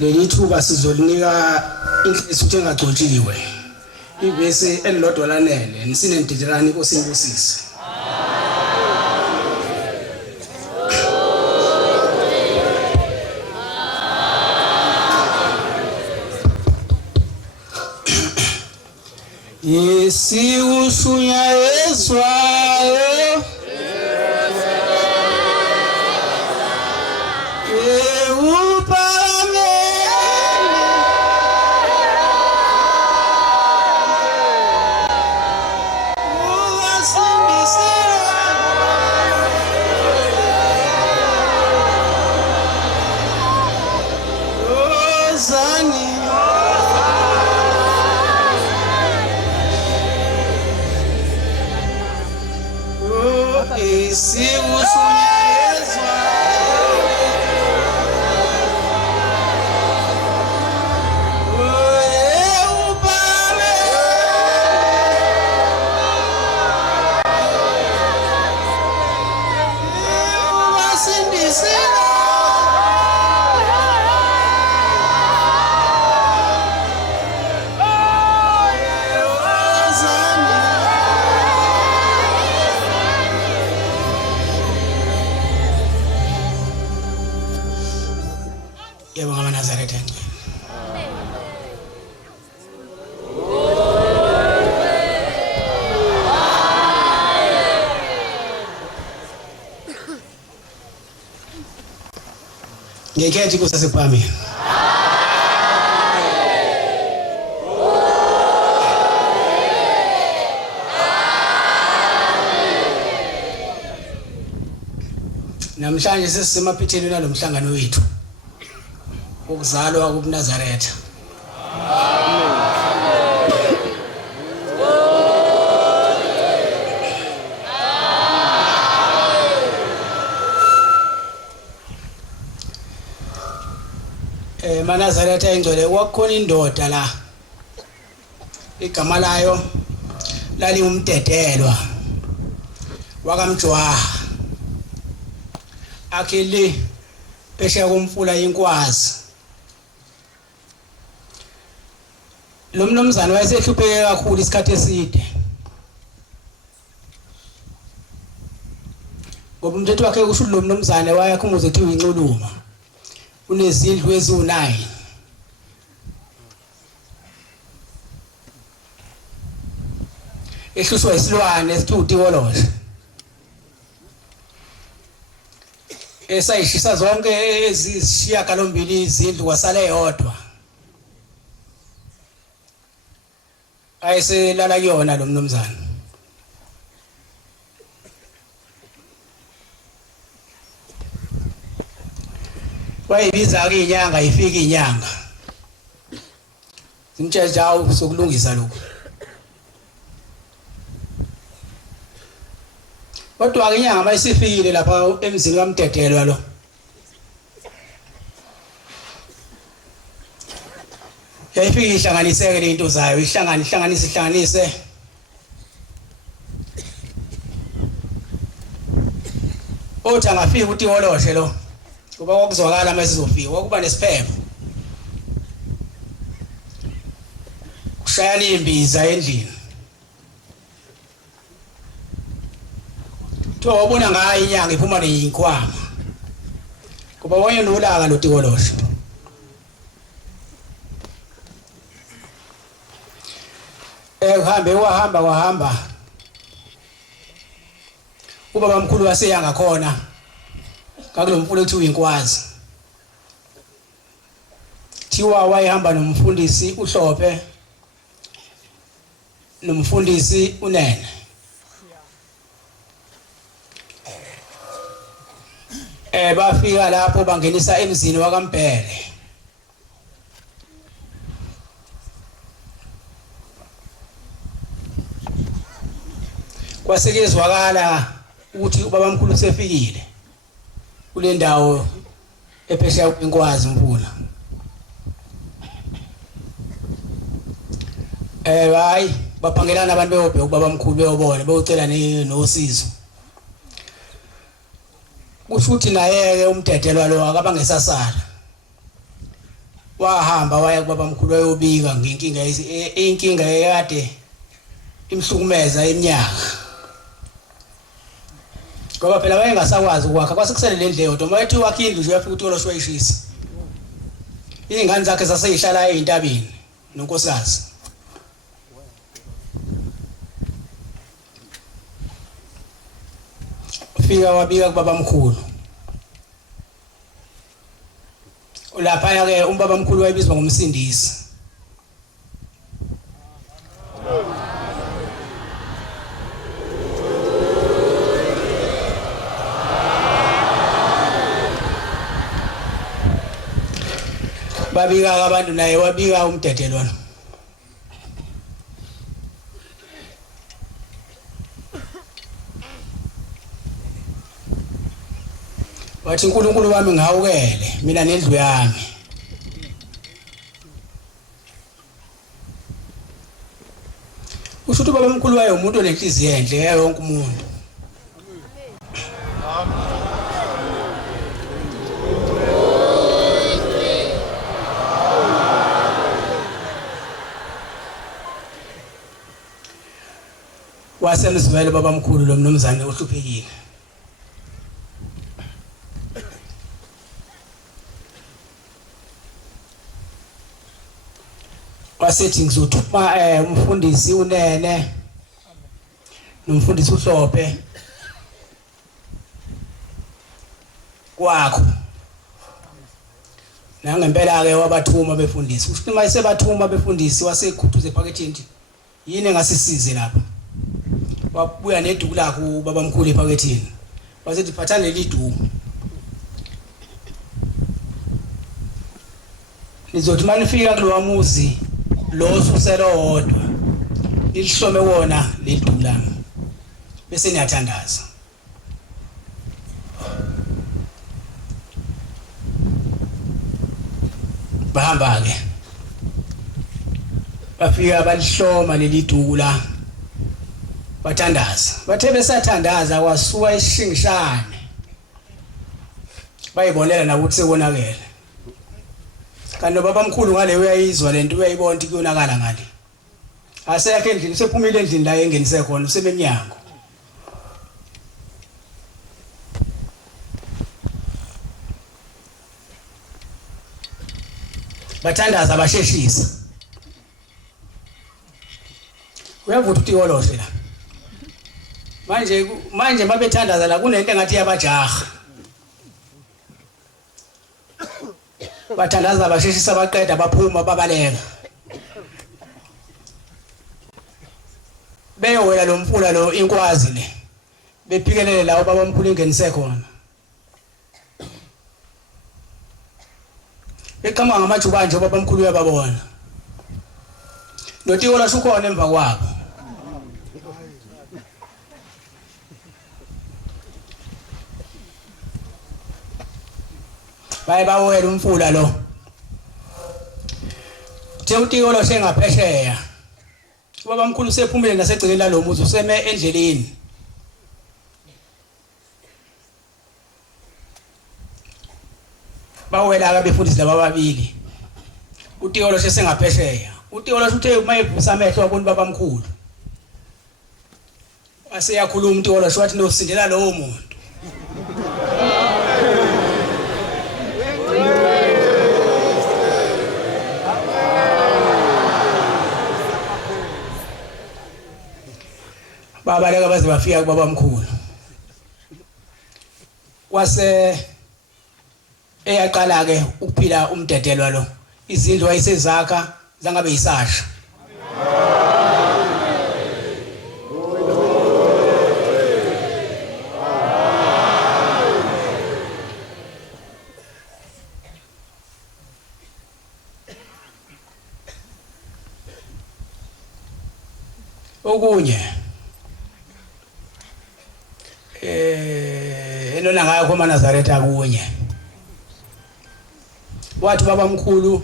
leli thuba sizolinika inhliziyo ukuthi engagcotshiwe ivesi elilodwa lanele nisinendidelani inkosi inkosisi Yesi usunya eswayo ngekhethi kusasephambi namhlanje sesisemaphetheni nalomhlangano wethu ukuzalwa kuNazaretha Nazaretha ingcwele kwakhona indoda la igama layo lali umdedelwa wakamjwaha akhele phesheya komfula inkwazi lo mnomzana wayesehlupheke kakhulu isikhathi eside ngoba umthetho wakhe kusho lo mnomzana wayakhumuza ukuthi uyinculuma unezindlu eziwu9 ehluswa isilwane esithuthi woloshe esayishisa zonke ezisishiyagalombili izindlu kwasala eyodwa ayiselala kuyona lo mnomzana wayibiza ke inyanga ifika inyanga simtshela sokulungisa lokho kodwa ke inyanga mayisifikile lapha emzini kaMdedelwa lo yayifika ihlanganiseke le into zayo ihlanganise othi angafika ukuthi woloshe lo kuba kwakuzwakala masizofika kwakuba nesiphepho kushayana imbiza endlini wabona ngayo inyanga iphuma neyinkwama kuba wonke nolaka lo tikolosho wahamba ubaba mkhulu waseyanga khona kakulo mfula ethi uyinkwazi thiwa wayehamba nomfundisi uHlophe nomfundisi uNene bafika lapho bangenisa emzini wakaMbhele kwasekezwakala ukuthi ubaba mkhulu sefikile kule ndawo ephesheya kwenkwazi mfula hayi baphangelana abantu beyobheka ubaba mkhulu beyobona beyocela nosizo kusho ukuthi naye ke umdedelwa lo akabangesasala wahamba waya kubabamkhulu wayobika ngenkinga inkinga eyade imhlukumeza eminyaka ngoba phela wayengasakwazi ukwakha kwasekusele le ndleyo nto mayethi wakha indlu nje uyafika uthola shwayishisa ingane zakhe zaseyihlala ezintabeni nonkosikazi ufika wabika kubabamkhulu lapha ke umbabamkhulu wayebizwa ngomsindisi babika abantu naye wabika umdedelwana wathi uNkulunkulu wami ngawukele mina nendlu yami usho ukuthi babamkhulu waye umuntu onenhliziyo enhle yonke umuntu wasemzivele babamkhulu lo mnumzane ohluphekile wasethi ngizothuma umfundisi uNene nomfundisi uHlophe kwakho nangempela ke wabathuma befundisi uthi mayise bathuma befundisi wasekhuthuze ephakethini yini engasisize lapha wabuya neduku lakho babamkhulu ephakethini wasethi phathana leli duku nizothi manifika kulowa muzi lo suselo wodwa lihlome wona leduku lami bese niyathandaza bahamba ke bafika balihloma leli duku la bathandaza bathe besathandaza kwasuka ishingishane bayibonela nakuthi sekonakele kanti babamkhulu ngale uyayizwa lento uyayibona ukuthi kuyonakala ngale aseyakhe endlini sephumile endlini la engenise khona usebenyango bathandaza basheshisa uyavuka uTikoloshe la manje mabethandaza la kunento engathi yabajaha bathandaza basheshisa baqeda baphuma babaleka beyowela lo mfula lo inkwazi le bephikelele la babamkhulu ingenise khona beqhamuka ngamajuba nje babamkhulu uyababona noTikoloshe ukhona emva kwabo bayibawela umfula lo the uTikoloshe ngaphesheya babamkhulu sephumile nasegcikeni la lo muzi useme endleleni bawela ke befundisi laba babili uTikoloshe sengaphesheya uTikoloshe uthe mayevusa amehlo wabona babamkhulu aseyakhuluma uTikoloshe wathi nosindela lowo muntu babaleka baze bafika kubabamkhulu wase eyaqala ke ukuphila umdedelwa lo izindlu wayesezakha zangabe yisasha okunye enona ngayo khoma Nazareth akunye wathi babamkhulu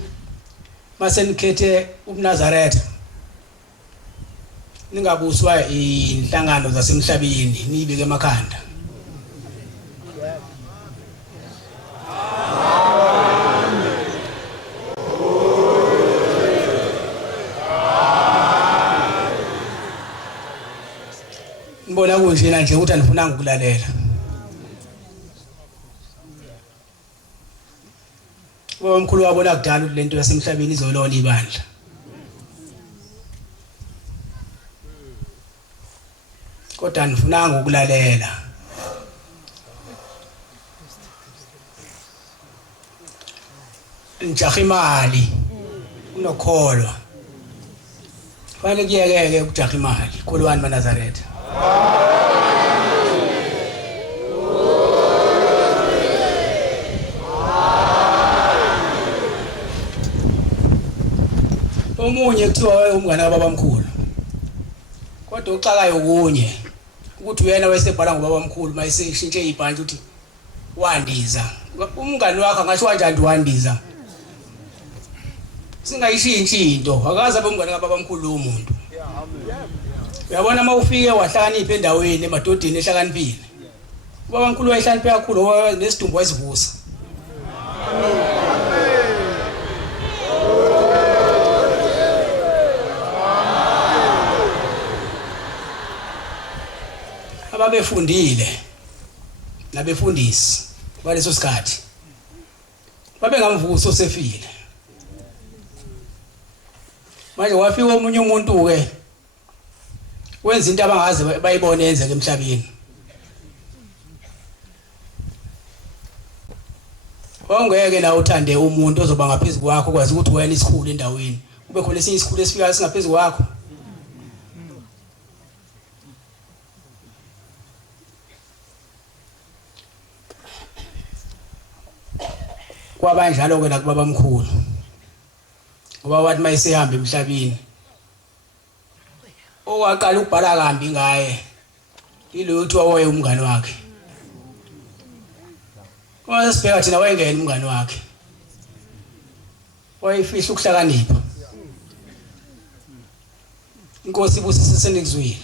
masenikhethe uNazareth ningabuswa inhlangano zasemhlabeni nibike emakhanda njena nje ukuthi anifunanga ukulalela. Ubaba omkhulu wabona kudala ukuthi lento yasemhlabeni izolona ibandla. Kodwa anifunanga ukulalela. Njaha imali unokholwa. Fanele kuyeke ukujaha imali Kholwane maNazaretha. Omunye kuthiwa wayengumngane kababa omkhulu. Kodwa uxakayo kunye ukuthi uyena wayesebhala ngobaba omkhulu mayiseshintshe ibhantshi ukuthi wandiza. Umngane wakhe angasho kanjani wandiza. Singayishintshi into akaze abe umngane kababa omkhulu lo muntu. Uyabona mawufike wahlakanipha endaweni emadodeni ehlakaniphile. Ubaba omkhulu wayehlakaniphe kakhulu nesidumbu wasivusa. Ababefundile nabefundisi baleso sikhathi babengamvuso sefile. Manje wafika omunye umuntu ke wenza into abangaze bayibone yenzeke emhlabeni. Ongeke na uthande umuntu ozoba ngaphezulu kwakho kwazi ukuthi wena isikhulu endaweni. Kube khona esinye isikhulu esifika singaphezulu kwakho. Kwabanjalo ke nakubaba omkhulu. Ngoba wathi mayisehamba emhlabeni. Owaqala ukubhala kambi ngaye. Yilo uthi waye umngane wakhe. Wasibheka thina wayengena umngane wakhe. Wayefihla ukuhlakanipha. Inkosi ibusise senikuzwile.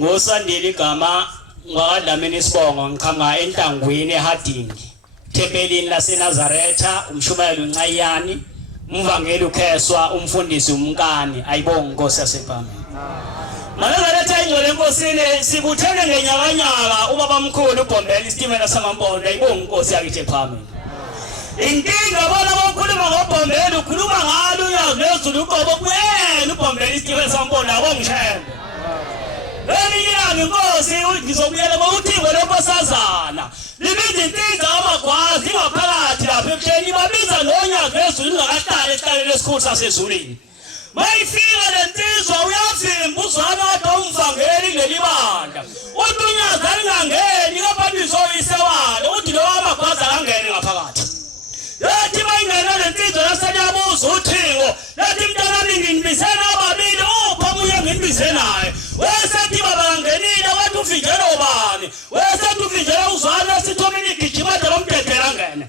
Ngosandile igama ngwadlamini isibongo ngiqhamuka enhlangwini eHadingi Thempelini laseNazaretha umshumayeli uNcayani umvangeli uKheswa umfundisi uMkani ayibonga inkosi yasePhamela. Nazaretha ingcwele enkosini sibuthene ngenyakanyaka ubaba omkhulu uBhombela isitimela samampondo ayibonga inkosi yakithi ePhamela. Inkinga bona bokhuluma ngoBhombela ukhuluma ngalo uyazi nezulu uqobo kuyena uBhombela isitimela samampondo abongishembe. Eminyango inkosi ngizobuyela bawuthingwe lonkosazana libiza intinza amagwazi ngaphakathi lapha ebuhleni babiza nonyazi wezulu lingakahlali esikaleni lesikhulu sasezulwini. Mayifika lensizwa uyavimba uzwana kodwa umvangeli kuleli bandla uthi unyazi alingangeni ngaphambiso oyisewalo uthi lo amagwazi angangeni ngaphakathi. Yathi mayingena lensizwa yaseyabuza uthingo yathi mntanami nginibisena ababili uphamuye nginibise naye. Wesethi baba ngenile wathi uvinjela ubani wesethi uvinjela uzwana sithomini igijima de bamdedela ngene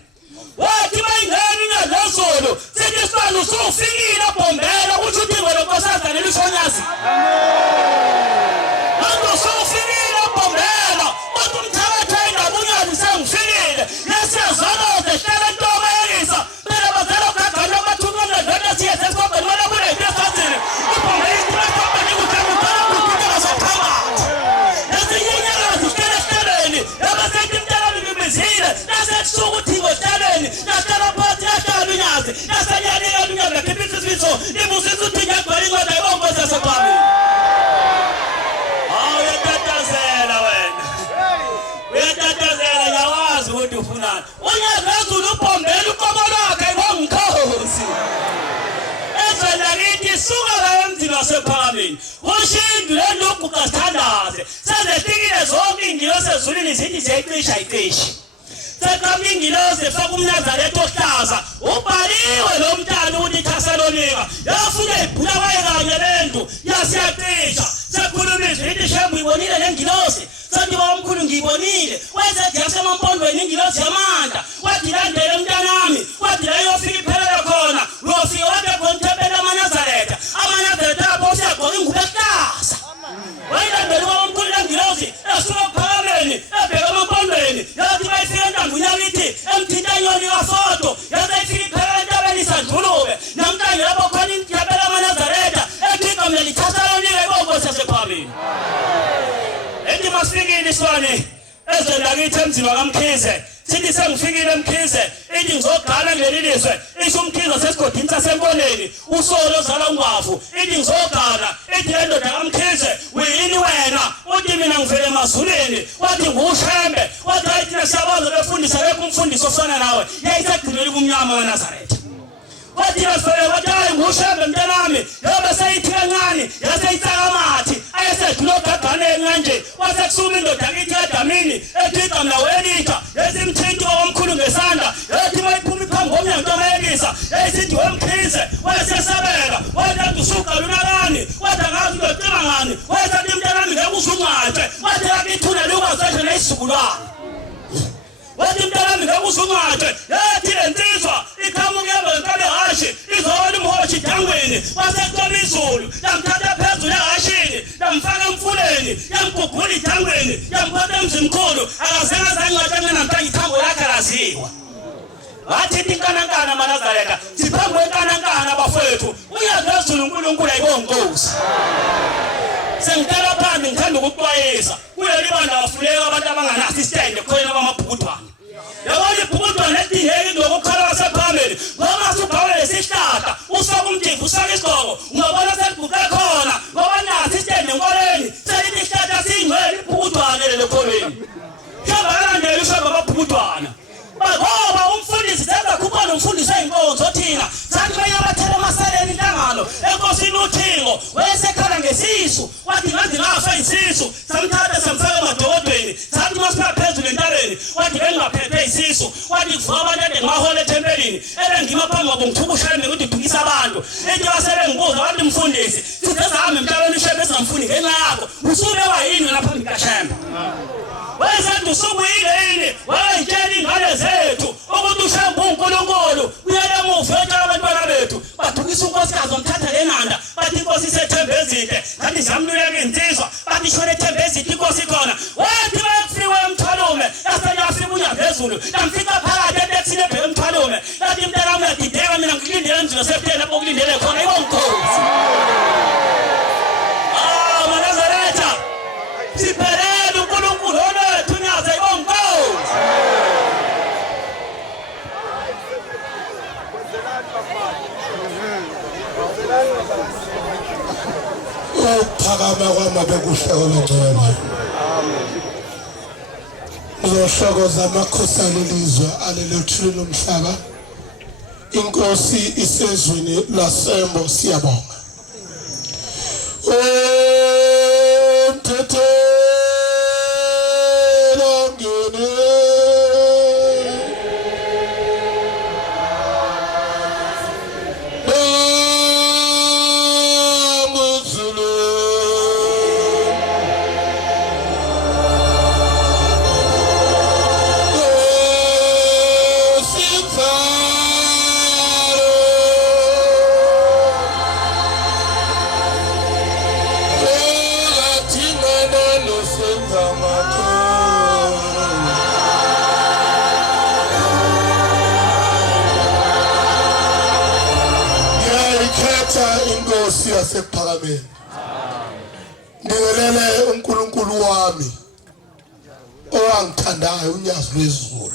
wathi mayingeni ngezolo sithi sibani usufikile Bhombela ukuthi uthingwe lonkosazana elisonyazi manje usufikile Bhombela wathi umthakathi indaba unyazi sengifikile yesezolo zehlele ntoba usisi uthi ngiyagcwala incwadi ayibongoza sephambili. Uyatatazela wena. Uyatatazela yawazi ukuthi ufunani. Unyazezulu ubhombela uqobo lwakhe ayibongikhosi. Ezelakithi suka la emzini wasephakameni. Ushindu lenduku kasithandaze. Sezefikile zonke ingilosi ezulwini zithi ziyayicisha ayiqishi. Sekambe ingilosi efaka umNazaretha ohlaza. Ubhaliwe lo mntana ukuthi Thesalonika. Yafuna ibhulawa kanye lento yasiyacisha. Sekhuluma izithi shembu ibonile lengilosi. Sathi bawomkhulu ngiyibonile. Wayesethi yasemampondweni ingilosi yamandla. Wathi landela umntanami. Wathi la yofika iphelele khona. Uyofika wabe khona uthempeli amaNazaretha. AmaNazaretha apho siyagqoka ingubo ehlaza. Wayilandela bawomkhulu lengilosi. Esuka phameni ebheka emampondweni. Yathi bayifika entambweni yakithi emthintanyoni kafoto. Yathi ifika iphelele entabeni Sandulube. Namhlanje lapho khona intempeli amaNazaretha. Ekhika mina liThesalonika ibongozi yasephambili. Ethi masifikile iswane ezelakithi emzini kaMkhize. Sithi sengifikile eMkhize. Ithi ngizogala ngelilizwe. Isho uMkhize sesigodini sasemponeni. Usolo ozala ungwafu. Ithi ngizogala. Ithi le ndoda kaMkhize uyini wena? Uthi mina ngivele emazulwini. Wathi nguShembe. Wathi ayithina siyabaza befundisa lekho umfundisi ofana nawe. Yayisegcinweni kumnyama weNazaretha. Wathi basifele wathi hayi nguShembe mntanami. Yobe seyithi kancane yaseyitsakamathi. Ayesedlula ogaganeni kanje. Wasekusuma indoda yakithi kaDamini. Ethi igama laweLitha. Yesimthinti womkhulu ngesandla. Yathi mayiphuma iphambi komnyango kaMelisa. Yayisithi weMkhize. Wayesesabela. Wathi usuka lunakani. Wathi angazi uyocima ngani. Wayesethi mntanami ngeke uzunqatshe. Wathi yakithuna lukwazi nesizukulwane. Wathi mntanami ngeke uzunqatshe. Yathi lensizwa iqhamuke ngenkabehashe. Izona umhoshi dangweni. Wasecoma izulu. Yamthatha phezulu ehashini. Yamfaka emfuleni. Yamgugula idangweni. Yamphatha emzimkhulu. Akazenga zanqatshe namhlanje ithambo lakhe laziwa. Wathi inkanankana amaNazaretha. Siphambi kwenkanankana bafowethu. Uyazezulu uNkulunkulu ayibongozi. Sengitala phambi ngithanda ukuxwayisa. Kuye libanda bafuleka abantu abangana-assistant khona bamabhukudwane. Yabona ibhukudwane edingeki ngokukhala kwasephambili. Ngoba usubhawe lesihlahla. Ufaka umdimbu usaka isigqoko. Ungabona seliguqe khona. Ngoba na-assistant enkoleni. Selithi isihlahla siyingcwele ibhukudwane lelo kolweni. Kuyabakalandela usaba ababhukudwana. Ngoba umfundisi senza khupha umfundisi eyinkonzo thina. Sathi bayabathela amasaleni inhlangano. Enkosini uThingo. Wayesekhala ngesisu. Wathi ngaze ngafa isisu. Samthatha samfaka emadokodweni. Sathi masipha phezulu entabeni. Wathi bengaphephe isisu. Wathi kuvuka abantu ade ngahole ethempelini. Ngima phambi kwabo ngithuka uShembe ukuthi udukisa abantu. Ethi basele ngibuza wathi mfundisi. Size sahamba emhlabeni uShembe esingamfuni ngenxa yakho. Usube wayini lapha phambi kaShembe. Wayesethi usubuyile yini? Wayetshela ingane zethu ukuthi uShembe uNkulunkulu. Uyele emuva uyotshela abantwana bethu. Badukisa unkosikazi wamthatha lenanda. Bathi inkosi isethembezile. Kanti zamluleka insizwa. Bathi ishone ethembezile inkosi khona. Wathi bayekufika emthwalume. Yasele yafika uNyangezulu. Yamfika phakathi etekisini ebheke emthwalume. Yathi mntanami uyadideka mina ngilindele emzini wasePhela lapho kulindele khona ibongozi. AmaNazaretha. Siphelele uNkulunkulu wethu nyaza ibongozi. Ukuphakama kwami bekuhleko longcwele. Uzoshokoza amakhosi alelizwe alelethule lomhlaba. Inkosi isezweni lasembo siyabonga. Mthethe inkosi yasephakameni. Ngibelele uNkulunkulu wami owangithandayo unyazi lwezulu.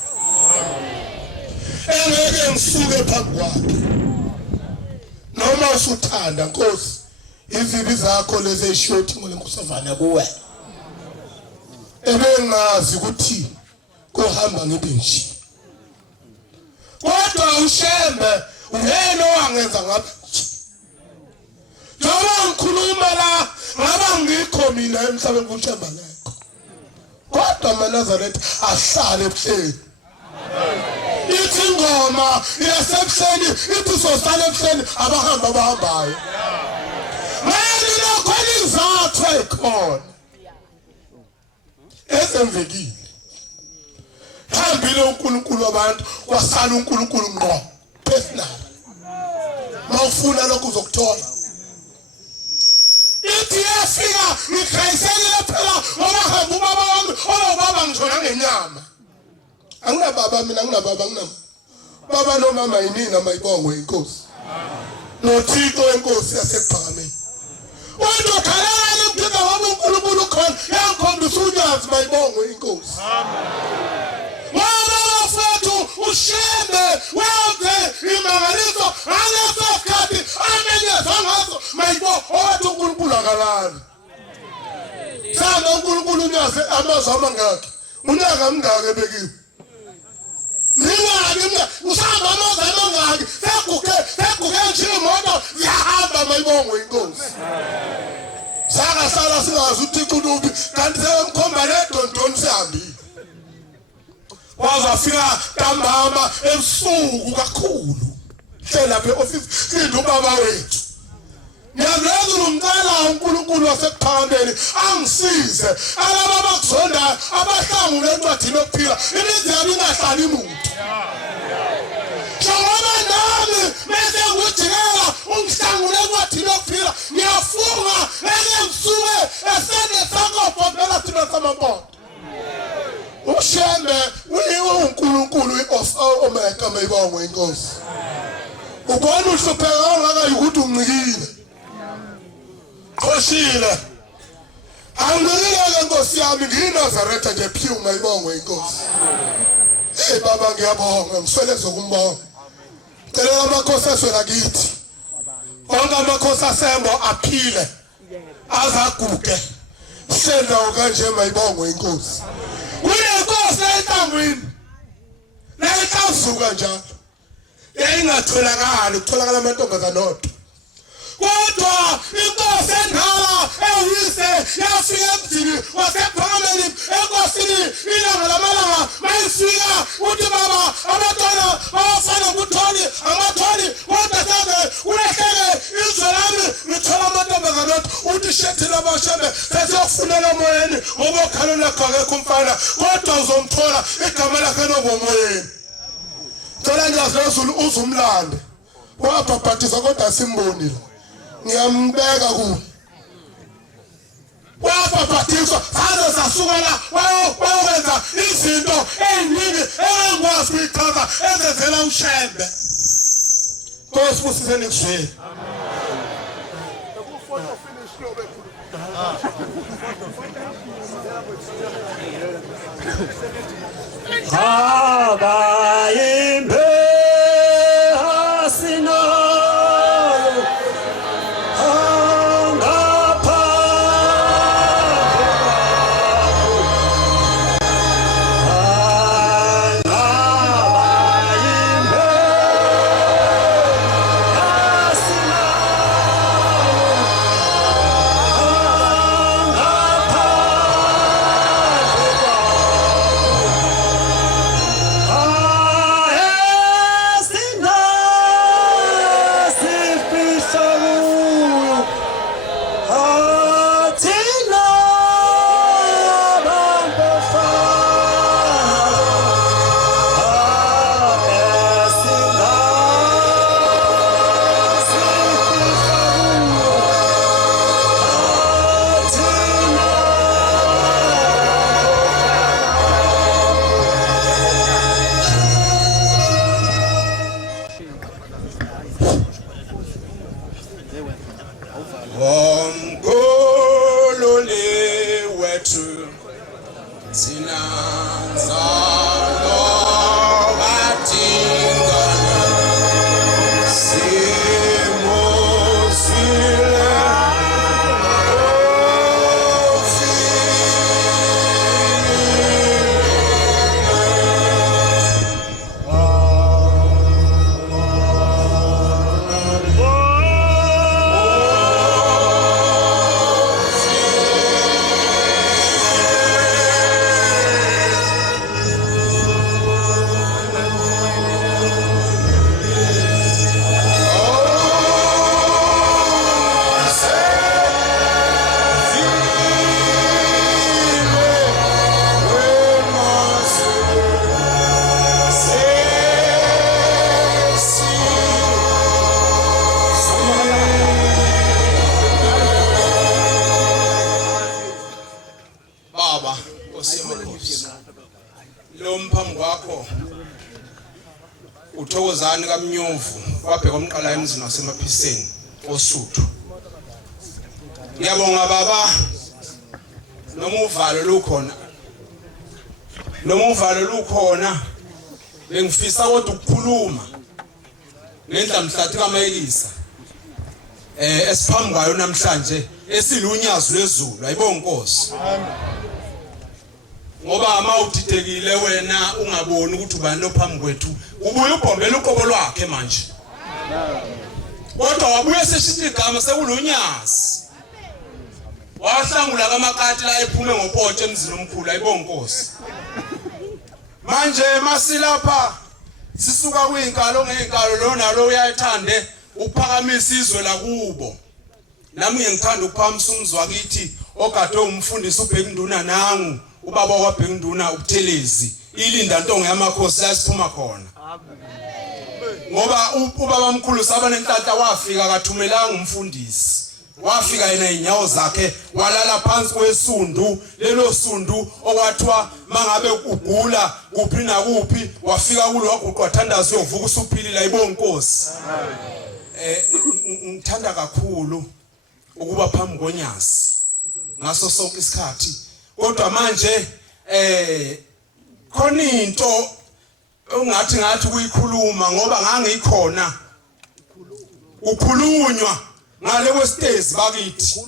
Engeke ngisuke phambi kwakhe. noma usuthanda Nkosi izibi zakho lezi eshoti ngolenkosazana kuwe ebengazi ukuthi kuhamba ngibe nje kodwa ushembe uyena owangenza ngabe noma ngikhuluma la ngaba ngikho mina emhlabeni kushemba lekho kodwa maNazaretha ahlale ebuhleni ithi ingoma yasebuhleni ithi sosala ebuhleni abahambayo manje lokhona izathu ekhona ezenzekile hambile uNkulunkulu wabantu kwasala uNkulunkulu ngqo personal mawufuna lokho uzokuthola ithi yafika ngikhayisela phela ngoba hamba ubaba wami obaba ngijona ngenyama anginababa mina anginababa baba nomama yinina mayibongwe inkosi nothixo wenkosi yasekuphakameni udokhalala umthetho wabo uNkulunkulu khona yakhombisa unyazi mayibongwe inkosi waba wafethu ushembe wenze imangaliso ngaleso sikhathi amenyeza ngazo mayibongwe owathi uNkulunkulu akalali sanga uNkulunkulu unyazi amazwi amangaki unyaka mngaka ebekiwe mina usamba amazwi amangaki sekuke nje imoto ziyahamba mayibongwe inkosi saka sala singazi uThixo unubi kanti sewemkhomba ledondoni sihambile wazafika ntambama ebusuku kakhulu hlela beoffice sindu baba wethu ngiyazenza umcala uNkulunkulu wasekuphakameni angisize alaba bakuzonda abahlangule encwadini yokuphila imizi yabo ingahlali imuntu njengoba nami mase ngujikela ungihlangule encwadini yokuphila ngiyafunga ngisuke esene sakho phela thina samampondo ushembe uNkulunkulu omeka mayibongwe inkosi ubona uhlupheka ongaka ukuthi uncikile khoshile angilile Nkosi yami ngiNazaretha nje phi mayibongwe inkosi baba ngiyabonga ngiseleze ukumbonga cela amakhosi aswela kithi onke amakhosi asembo aphile azaguge sendawo kanje mayibongwe inkosi kunenkosi entangwini nayikazuka njalo yayingatholakali kutholakala amantombazana odwa kodwa inkosi endala eyise yafika emzini wasephakameni enkosini ilanga lamalanga mayifika uthi baba abantwana bafana kuthoni amathoni kodwa saze ulehlele izwe lami ngithola amantombazana odwa uthi shethela abashebe sesiyofunela emoyeni ngoba okhalweni lakho akekho umfana kodwa uzomthola igama lakhe nobomoyeni thola ngiyazezulu uzumlande wabhabhatisa kodwa simbonile ngiyambeka kuwe wabhabhatiswa saze sasuka la wayenza izinto eziningi engikwazi ukuyichaza ezenzela ushembe Nkosi kusise nekuzwela Abayimbe hasino Simo lo mphambi kwakho uThokozani kaMnyovu wabheka umqala emzini waseMaphiseni oSuthu. Ngiyabonga baba noma uvalo lukhona bengifisa kodwa ukukhuluma ngendlamhlathi kaMayelisa esiphambi kwayo namhlanje esilunyazo lwezulu ayibonga Nkosi. Ngoba ama udidekile wena ungaboni ukuthi ubani lophambi kwethu ubuye ubhombela uqobo lwakhe manje. Kodwa wabuye seshithi igama sekulunyazi. Wahlangula kamakati la ephume ngopotshe emzini omkhulu ayibonga Nkosi. Manje masilapha sisuka kwinkalo ngeenkalo lo nalo uyayithande ukuphakamisa izwe lakubo. Nami ngiyangithanda ukuphakamisa umzwa wakithi ogade umfundisi uBhekinduna nangu ubaba waBhekinduna ubuthelezi ilinda ntongo yamakhosi la siphuma khona. Ngoba ubaba omkhulu saba nenhlahla wafika kathumelanga umfundisi. Wafika yena inyawo zakhe walala phansi kwesundu lelo sundu okwathiwa mangabe ugula kuphi na kuphi wafika kulo waguqwa thandazo uyovuka usuphilile ayibonga Nkosi. Ngithanda kakhulu ukuba phambi konyazi ngaso sonke isikhathi kodwa manje khona into ngathi kuyikhuluma ngoba ngangikhona ukhulunywa ngale kwesitezi bakithi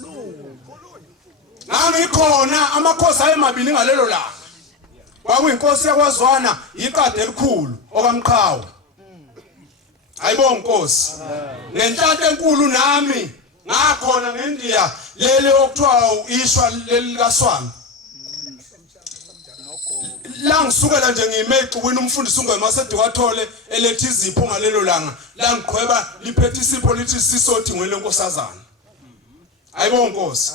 ngangikhona amakhosi ayemabili ngalelo langa kwakuyinkosi yakwaZwana iqade elikhulu okaMqhawe ayibonga Nkosi nenhlanhla enkulu nami ngakhona ngeNdiya lele okuthiwa ishwa lelikaSwami la ngisukela nje ngimexukwini umfundisi ungemase wathole elethi izipho ngalelo langa la ngiqhweba liphethe isipho lithi sisothi ngwele nkosazana ayibonga Nkosi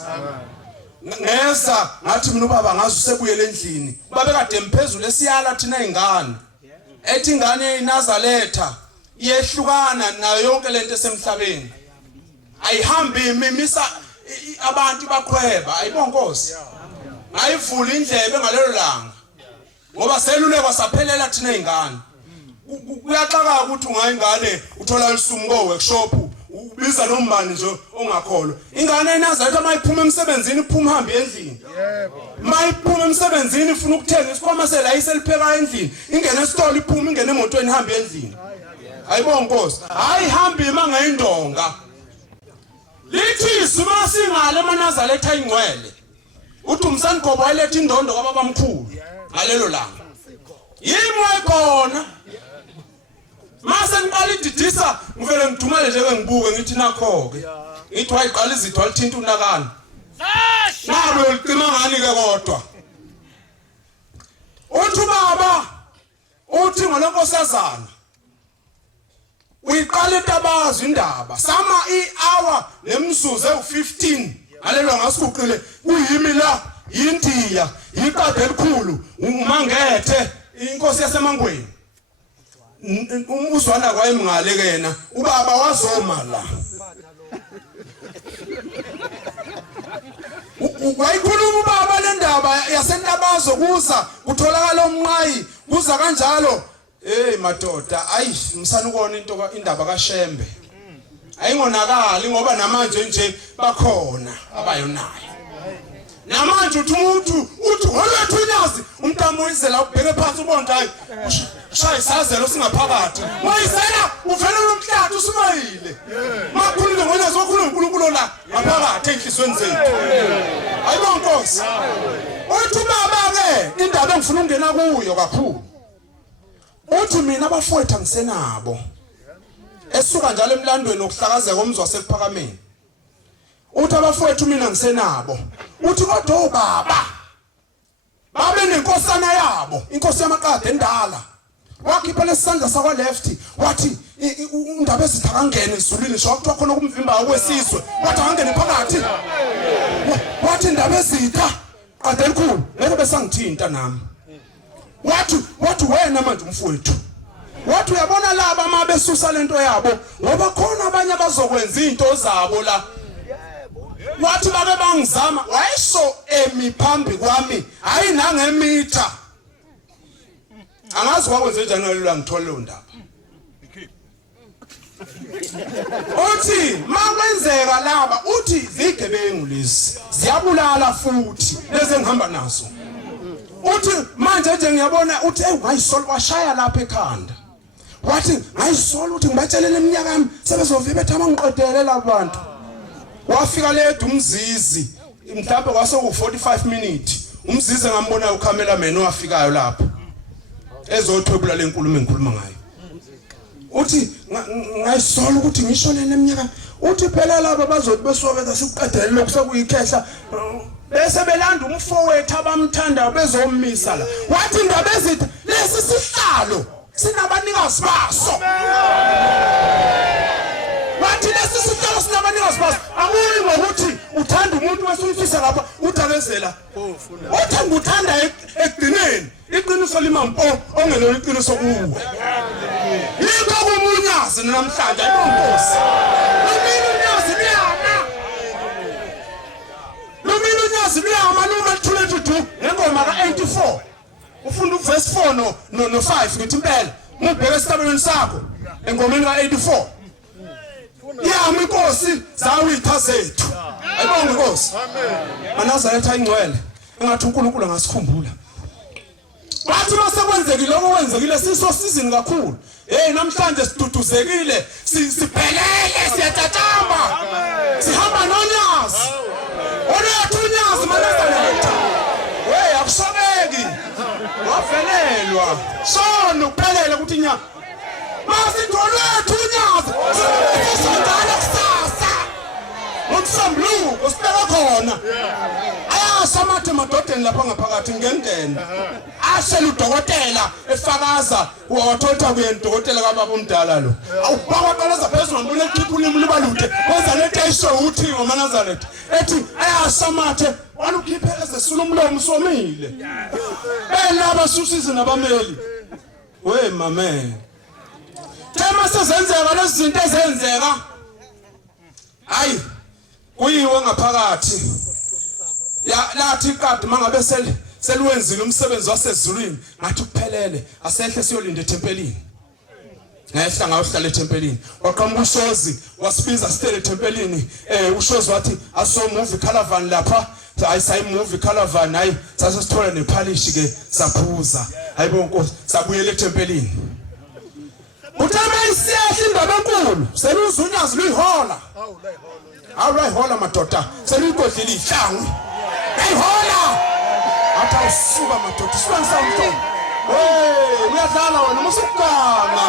ngeza ngathi mina ubaba ngazi usebuyele endlini babe kade mphezulu esiyala thina ingane ethi ingane iNazaretha iyehlukana nayo yonke lento esemhlabeni ayihambi imimisa abantu baqhweba ayibonga Nkosi ngayivula indlebe ngalelo langa ngoba selulekwa saphelela thina ingane kuyaxaka ukuthi ungayingane uthola isumuko workshop ubiza nombani nje ongakholwa ingane eNazaretha mayiphuma emsebenzini iphuma ihambe endlini mayiphuma emsebenzini ifuna ukuthenga isikhwama selayise lipheka endlini ingene esitolo iphuma ingene emotweni ihambe endlini ayibonga Nkosi hayi hambi mangayindonga lithi sima singale eNazaretha ingcwele uthi umsangobo wayeletha indondo kwababa mkhulu ngalelo langa yimi wakhona mase ngiqala ididisa ngivele ngidumale nje ngibuke ngithi nakho ke ngithi wayiqala izitho alithinta unakani nabe ulicima ngani ke kodwa uthi baba uthi ngolonkosazana uyiqala etabazo indaba sama i-hour nemzuzu ewu15 ngalelo ngasikuqile kuyimi la yiNdiya iqade elikhulu uMangethe inkosi yaseMangweni uZwana kwayemngale kena ubaba wazoma la wayikhuluma ubaba le ndaba yasendabazo kuza kutholakala umnqayi kuza kanjalo madoda ayi msana ukona into indaba kaShembe ayingonakali ngoba namanje nje bakhona abayonayo namanje umuntu uthi olwethu inyazi umntamo uyizela ubheke phansi ubona hayi shaya isazelo singaphakathi wayizela uvela nomhlathi usumayile makhulule ngonyazi okhuluma uNkulunkulu la ngaphakathi enhlizweni zethu ayibonga Nkosi uthi baba ke indaba engifuna ungena kuyo kakhulu uthi mina abafowethu angisenabo esuka njalo emlandweni okuhlakazeka komzwa sekuphakameni uthi abafowethu mina ngisenabo uthi kodwa obaba babe nenkosana yabo inkosi yamaqade endala wakhipha lesandla sakwa left wathi indaba ezithakangene izulwini nje wakuthiwa khona kumvimba okwesizwe wathi angene phakathi wathi indaba ezitha qade elikhulu ngeke besangithinta nami wathi wena manje umfowethu wathi uyabona laba mabesusa lento yabo ngoba khona abanye bazokwenza izinto zabo la wathi bake bangizama wayesho emi phambi kwami hayi nangemitha angazi kwakwenze njani ngalula ngithola lo ndaba uthi makwenzeka laba uthi zigebengu lezi ziyabulala futhi lezi engihamba nazo uthi manje nje ngiyabona uthi ngayisolo washaya lapha ekhanda wathi ngayisolo uthi ngibatshelele iminyaka yami sebezovika bethi abangiqedele labantu wafika ledwa umzizi mhlawumbe kwase ku45 minutes umzizi ngambona ucameraman owafikayo lapha ezothwebula lenkulumo engikhuluma ngayo uthi ngayisolo ukuthi ngisho lena eminyaka uthi phela laba bazothi besobeza sikuqedele lokho sekuyikhehla bese belanda umfowethu abamthandayo bezomisa la wathi indaba ezithi lesi sihlalo sinabanikazi baso wathi lesi sihlalo sinabanikazi baso akuyi ngokuthi uthanda umuntu wesumfisa lapha uthakezela uthi nguthanda ekugcineni iqiniso limampo ongelo iqiniso kuwe yikho kumunyazi namhlanje ayinkosi Zibiyama noma 22 ngengoma ka84 ufunda uverse 4 no 5 ngithi impela ngibheka esitabelweni sakho engomeni ka84 yami inkosi zawitha zethu ayibonge inkosi Anazaretha ayingcwele engathi uNkulunkulu angasikhumbula bathi masekwenzekile okwenzekile sisosizini kakhulu namhlanje siduduzekile siphelele siyatatamba sihamba nonyazi Onathunyasi Manazaretha akusobeki wavelelwa sona uphelele ukuthi nya masitholwe thunyazi sisondala kusasa umsambuluko sibeka khona ayasamathe emadodeni lapha ngaphakathi ngengena ashela udokotela efakaza wathotha kuye udokotela kababa umdala lo awubaqalaza phezulu ngambona echiphulimi libalude wenza letesho uthi ngoManazaretha ethi ayasamathe walukhiphe ezesula umlomo somile belaba susizi nabameli we mame tema sezenzeka lezi zinto ezenzeka hayi kuyiwe ngaphakathi ya lathi kade mangabe selwenzile umsebenzi wasezulwini ngathi kuphelele asehle siyolinda eTempelini ngayehla ngayohlala eTempelini waqhamuka uShozi wasibiza sitele eTempelini uShozi wathi aso movie caravan lapha ayisayi movie caravan hayi sasithola nephalishi ke saphuza hayibo Nkosi sabuyela eTempelini uthama isiyahle indaba enkulu seluzunyazi luyihola awulayihola madoda seligodlile ihlangu ayihola athi awusuka madoda sibanisa umntwana uyadlala wena musukuganga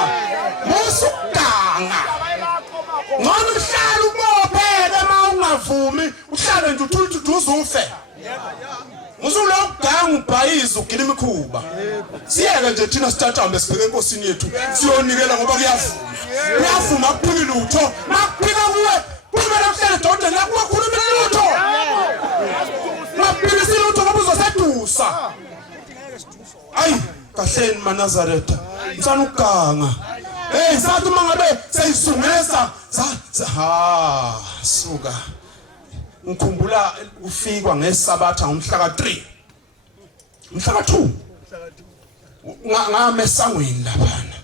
ngona uhlala ubophele uma ungavumi uhlale nje uthulududuza ufe musulo ukuganga ubhayiza ugila imikhuba siyeke nje thina sitatambe sibheke enkosini yethu siyonikela ngoba kuyavuma kuphika lutho makuphika kuwe kumele uhlale dodeni lakho ukhuluma lutho maphilisi lutho ngoba uzosedusa ayi kahleni Manazaretha mfana ukuganga sathi mangabe seyisungeza suka ngikhumbula ufikwa ngesabatha ngomhla ka3 umhla ka2 ngamesangweni laphana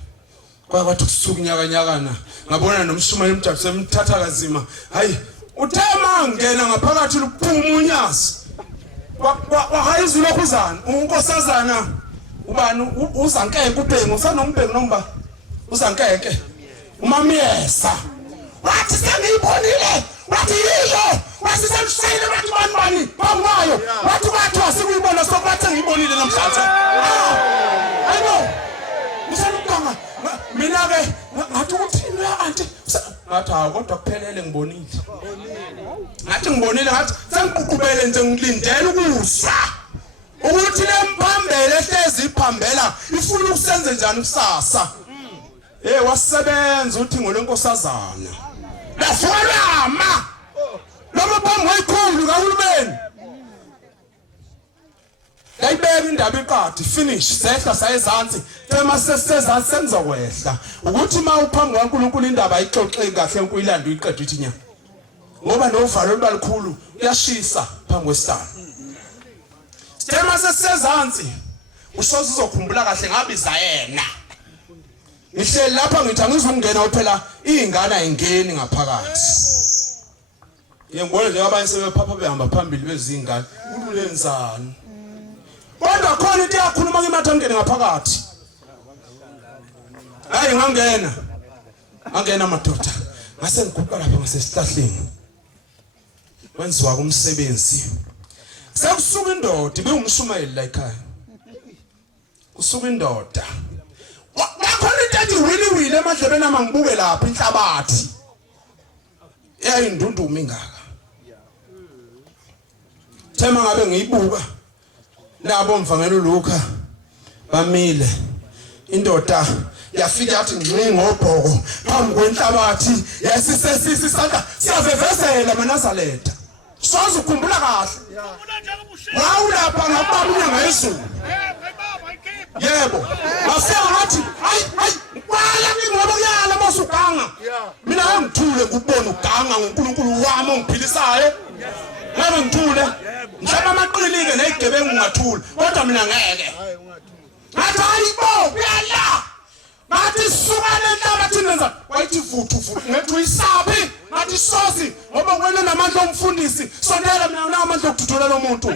kwathi kusuka nyakanyakana ngabona nomshumane umjabu semthatha kazima hayi uthema ngena ngaphakathi luphuma unyazi wahayizula khuzana unkosazana ubani uzankeke ubhengu usanombhengu nomba uzankeke umamiyesa wathi sengiyibonile wathi yiyo wathi semshayile wathi bani bangayo wathi wasikuyibona sokwathi ngiyibonile namhlanje hayibo usalukanga mina ke ngathi uthini anti ngathi kodwa kuphelele ngibonile ngathi sengiququbele nje ngilindele ukusha ukuthi lemphambele ehlezi iphambela ifuna ukusenze njani kusasa wasebenza uthi ngolenkosazana lafolama noma phambi kwayikhulu kahulumeni yayibeka indaba iqadi finish sehla sayezansi tema sesezansi sengizokwehla ukuthi ma uphambi kwaNkulunkulu indaba ayixoxe kahle enkuyilanda uyiqedwe ithi nya ngoba novalo olukhulu uyashisa phambi kwesitana tema sesezansi usoze uzokhumbula kahle ngabiza yena ngihleli lapha ngithi angizungena phela izingane ayingeni ngaphakathi ngiyengibona nje abanye sebephapha behamba phambili bezingane ululenzani kodwa khona into yakhuluma ngimatha ngene ngaphakathi hayi angena madoda ngase ngiguqa lapha ngasesihlahleni wenziwa kumsebenzi sekusuka indoda ibe umshumayeli la ekhaya kusuka indoda wakhona into ethi wili emadlebeni ama ngibuke lapha inhlabathi eyayindunduma ingaka thema ngabe ngiyibuka labo mvangelo Luka bamile indoda yafika yathi ngingobhoko phambi kwenhlabathi yasisesisi isandla siyavevezela maNazaretha soze ukhumbula kahle wawulapha ngababa unyanga yezulu yebo bafika ngathi hayi kwala ngoba kuyala masuganga mina ngithule ukubona uganga ngoNkulunkulu wami ongiphilisayo ngabe ngithule mhlaba amaqilike nezigebengu ngathula kodwa mina ngeke ngathi hayibo kuyala ngathi sukane enhlabathini nenza wayithi vuthu ngethi uyisabi ngathi sosi ngoba wena namandla omfundisi sondela mina nginamandla okuthuthula umuntu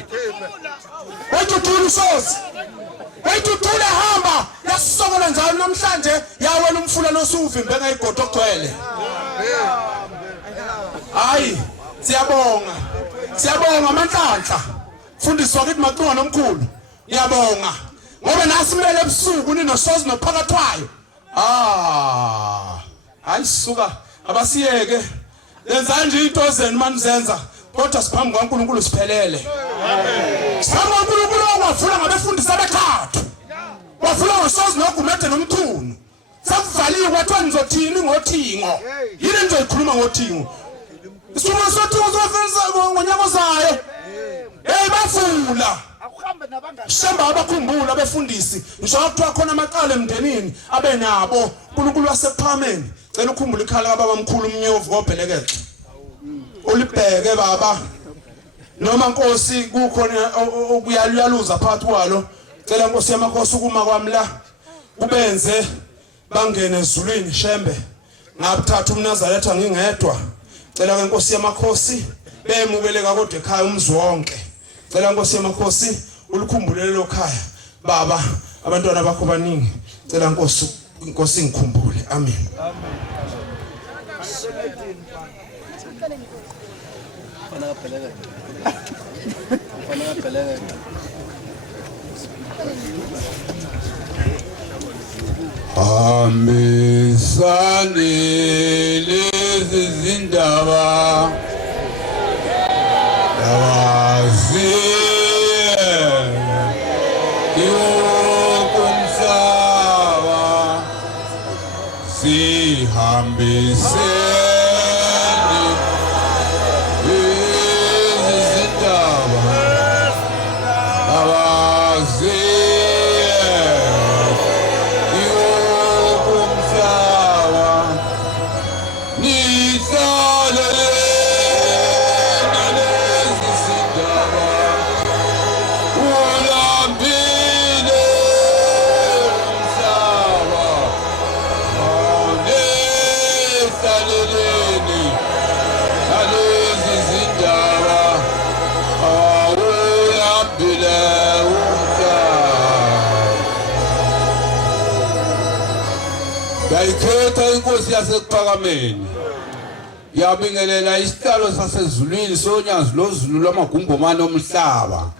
wayithi uthula sosi wayithi uthula hamba yasisokola njalo namhlanje yawena umfula losuvimbe ngayigodo ogcwele hayi siyabonga amanhlanhla fundiswa kithi maqinga nomkhulu ngiyabonga ngoba nasimele ebusuku ninosozi nophakathwayo ayisuka abasiyeke lenza nje into zenu manizenza kodwa siphambi kwaNkulunkulu siphelele siphambi kwaNkulunkulu okwavula ngabefundisi abathathu wavula ngosozi nogumede nomthunu sakuvaliwe kwathiwa nizothini ngothingo yini nizoyikhuluma ngothingo isimo sothingo sofenza ngonyaka ozayo bafula shamba abakhumbula abefundisi ngisho kuthiwa khona amaqala emndenini abe nabo uNkulunkulu wasephameni cela ukhumbula ikhala kababa mkhulu umnyovu obhelekexe ulibheke baba noma Nkosi kukhona okuyaluza phakathi kwalo cela Nkosi yamakhosi ukuma kwami la ubenze bangene ezulwini shembe ngabuthatha uMnazaretha ngingedwa cela ke Nkosi yamakhosi bemukeleka kodwa ekhaya umzi wonke cela Nkosi yamakhosi ulikhumbulele lokhaya baba abantwana bakho baningi cela Nkosi ngikhumbule amen Hambisani lezi zindaba Ngayikhetha inkosi yasekuphakameni yabingelela isihlalo sasezulwini sonyazi lozulu lwamagumbomane omhlaba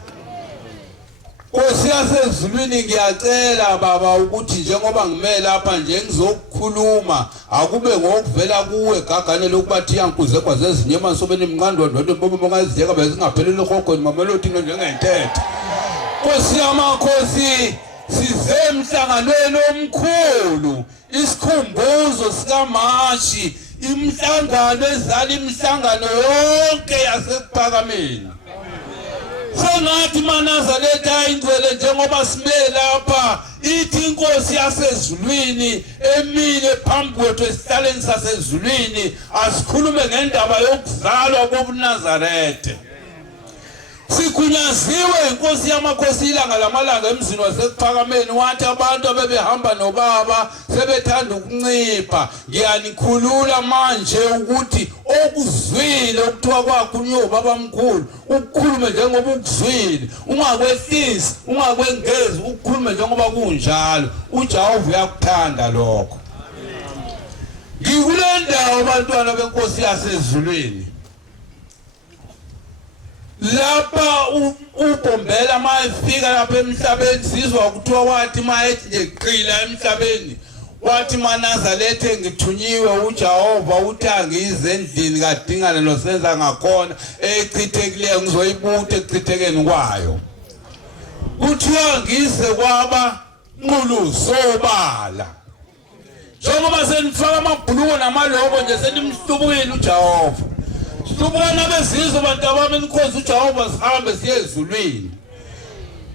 Nkosi yasezulwini ngiyacela baba ukuthi njengoba ngimele lapha nje ngizokukhuluma akube ngokuvela kuwe gagane lokubathi yankuze kwazezinye emasobeni emnqandwa ndonto bobo bongazideka bezingaphelele khokho mamelodi njengentethe Nkosi yamakhosi size emhlanganweni omkhulu isikhumbuzo sikaMashi imihlangano ezala imihlangano yonke yasekuphakameni sengathi maNazaretha ingcwele njengoba simele lapha ithi inkosi yasezulwini emile phambi kwethu esihlaleni sasezulwini asikhulume ngendaba yokuzalwa kobuNazaretha sikunyaziwe inkosi yamakhosi ilanga lamalanga emzini wasePhakameni wathi abantu abebehamba nobaba sebethanda ukuncipha ngiyanikhulula manje ukuthi okuzwile ukuthiwa kwakhulunywa ubaba mkhulu ukukhulume njengoba ukuzwile ungakwehlisi ungakwengezi ukukhulume njengoba kunjalo uJehova uyakuthanda lokho ngikule ndawo abantwana benkosi yasezulwini lapha uBombela mayefika lapha emhlabeni sizwa ukuthiwa wathi mayethi nje qila emhlabeni wathi maNazaretha ngithunyiwe uJehova uthi angize endlini kadingana nosenza ngakhona echithekile ngizoyibuta ekuchithekeni kwayo kuthiwa ngize kwaba nqulu sobala njengoba senifaka amabhuluko namaloko nje senimhlubukile uJehova Subona bezizwe abantu abami inkosi uJehova sihambe siye ezulwini.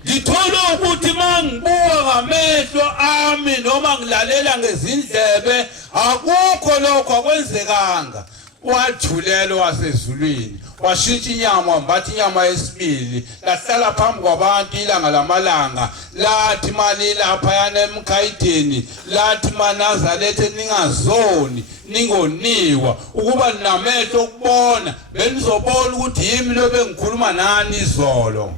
Ngithola ukuthi mangibuka ngamehlo ami noma ngilalela ngezindlebe akukho lokho akwenzekanga. Wathulelo wasezulwini washintsha inyama wambatha inyama yesibili lahlala phambi kwabantu ilanga lamalanga lathi mali lapha yana emkhayideni lathi maNazaretha ningazoni ningoniwa ukuba namehlo okubona benizobona ukuthi yimi lo bengikhuluma nani izolo.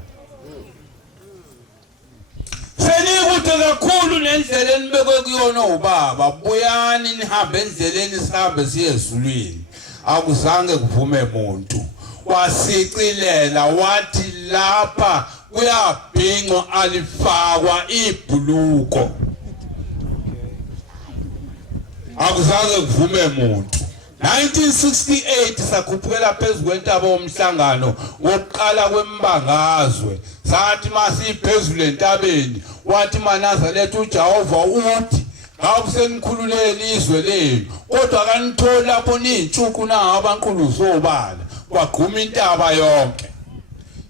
Senikude kakhulu nendlela enibekwe kuyona ubaba buyani nihambe endleleni sihambe siye ezulwini. Akuzange kuvume umuntu wasicilela wathi lapha kuyabhinqwa alifakwa ibhuluko. Akuzange kuvume umuntu. 1968 sakhuphukela phezulu kwentaba omhlangano wokuqala kwembangazwe sathi masiphezulu entabeni wathi maNazaretha uJehova uthi awusenikhululele izwe lenu kodwa kanithola lapho nintshuku na abanqulu zobala kwagquma intaba yonke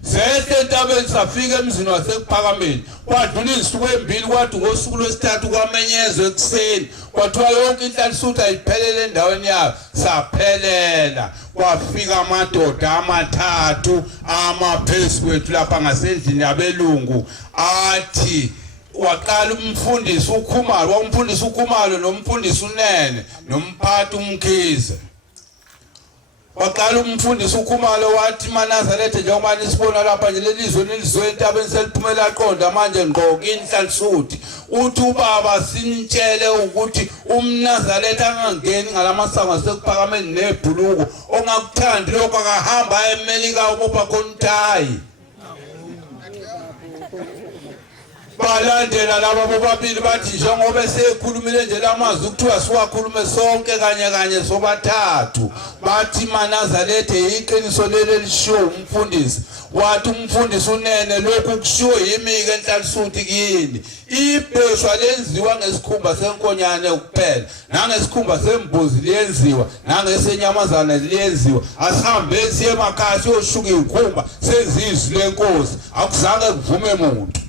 sese entabeni safika emzini wasePhakameni kwadlula insuku embili kwathi ngosuku lwesithathu kwamenyezwe ekseni kwathiwa yonke inhlanhluthi ayiphelele endaweni yayo saphelela kwafika amadoda amathathu amaphezu kwethu lapha ngasendlini yabelungu athi waqala umfundisi uKhumalo umfundisi uKhumalo nomfundisi uNene nomphathi uMkhize waqala umfundisi uKhumalo wathi maNazaretha njengoba nisibona lapha nje lelizwe nilizwe entabeni seliphumela qonda manje ngqoka inhlanhluthi uthi ubaba sinitshele ukuthi umNazaretha angangeni ngalamasango asePhakameni nebhuluko ongakuthandi lokho akahamba eMelika ubopha kontayi balandela laba bobabili bathi njengoba esekhulumile nje lamazwi ukuthiwa siwakhulume sonke kanye sobathathu bathi maNazaretha iqiniso leli lishiwo umfundisi wathi umfundisi uNene lokhu kushiwo yimi-ke enhlanhluthi kini ibheshwa lenziwa ngesikhumba senkonyane kuphela nangesikhumba sembuzi liyenziwa nangesenyamazana liyenziwa asihambeni siye emakhaya siyoshuka ikhumba sezizwi lenkosi akuzange kuvume umuntu.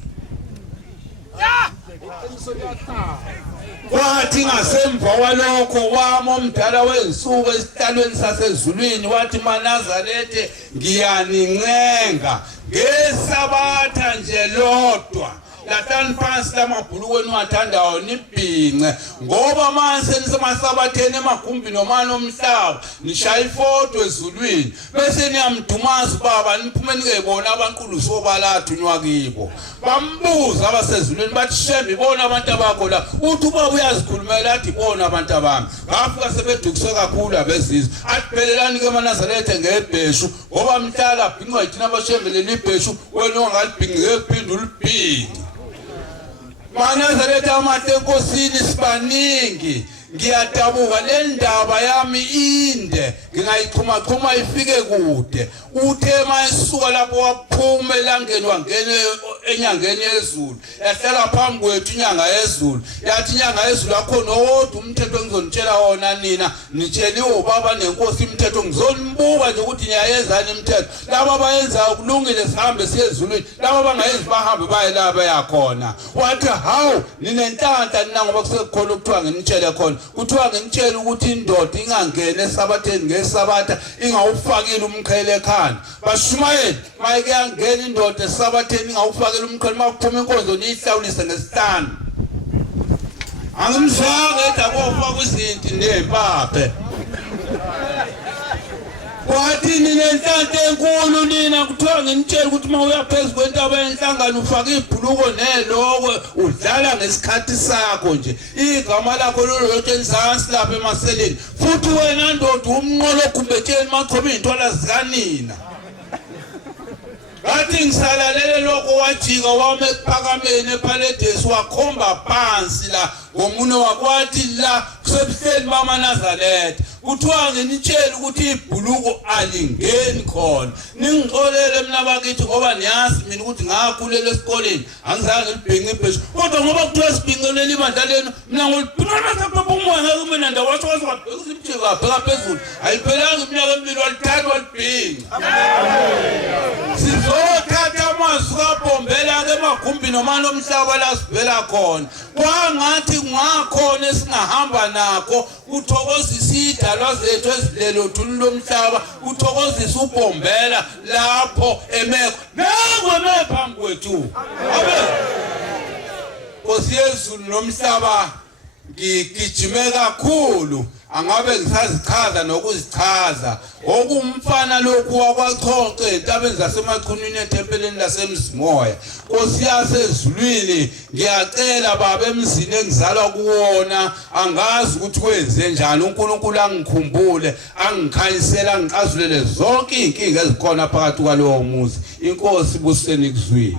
Wathi ngasemva walokho wama omdala wensuku esihlalweni sasezulwini wathi maNazaretha ngiyanincenga ngesabatha nje lodwa lahlani phansi lamabhuluko eniwathandayo nibhince ngoba manje nisemasabatheni emagumbini nomani omhlaba nishaya ifoto ezulwini bese niyamdumaza ubaba niphume nikebona abanqulu sobala athunywa kibo bambuza abasezulwini bathi shembe ibona abantu abakho la uthi ubaba uyazikhulumela athi ibona abantu abami ngafika sebedukiswe kakhulu abezizwe athi phelelani ke maNazaretha ngebheshu ngoba mhlala abhinqwa yithina abashembeleli ibheshu wena ongalibhinqi ngephinde ulibhinqi. maNazaretha amahle enkosini sibaningi ngiyadabuka le ndaba yami inde ngingayichuma ifike kude uthe mayisuka lapho waphuma elangeni wangene enyangeni yezulu yahlala phambi kwethu inyanga yezulu yathi inyanga yezulu akhona owodwa umthetho engizonitshela wona nina nitsheliwe ubaba nenkosi imithetho ngizonimbuka nje ukuthi niyayenzani imithetho laba abayenzayo kulungile sihambe siye ezulwini laba abangayenzi bahambe baye la bayakhona wathi hawu ninenhlanta nina ngoba kusekukhona ukuthiwa nginitshele khona kuthiwa nginitshele ukuthi indoda ingangena esabatheni ngesabatha ingawufakile umqhele ekhanda bashumayeli mayeke yangena indoda esabatheni ingawufakile umqhele makuphuma inkonzo niyihlawulise ngesihlanu angimzwanga edabofaka izinti nempaphe kwathi ninenhlanhla enkulu nina kuthiwa nginitshela ukuthi uma uya phezu kwentaba yenhlangano ufaka ibhuluko nelokwe udlala ngesikhathi sakho nje igama lakho lolotsheni enzansi lapha emaseleni futhi wena ndoda umnqolo ogumbetsheni maqhoba iy'ntwala zikanina ngathi ngisalalele lokho wajika wami ekuphakameni ephaledesi wakhomba phansi la ngomunwe wakwathi la kusebuhleni bamaNazaretha kuthiwa nginitshela ukuthi ibhuluko alingeni khona ningixolele mina bakithi ngoba niyazi mina ukuthi ngakhulela esikoleni angizange ngilibhinqe ibheshu kodwa ngoba kuthiwa sibhinqelele ibandla lenu mina ngolibhinqela sapha umoya ngeke kube nanda washo wabheka usimjika abheka phezulu ayiphelanga iminyaka emibili walithatha walibhinqa sizothatha amazwi kaBhombela ke emagumbini noma nomhlaba la sivela khona kwangathi ngakhona esingahamba nakho uthokozisa idalwa zethu ezilelo thulu lomhlaba uthokozisa uBhombela lapho emekho nengwe phambi kwethu abe Nkosi yezulu nomhlaba ngigijime kakhulu angabe ngisazichaza nokuzichaza okumfana lokhu wakwaXhoxe entabeni zasemachunwini etempeleni lasemzimoya Nkosi yasezulwini ngiyacela baba emzini engizalwa kuwona angazi ukuthi kwenze njani uNkulunkulu angikhumbule angikhanyisela ngixazulele zonke inkinga ezikhona phakathi kwalowo muzi inkosi buseni kuzwini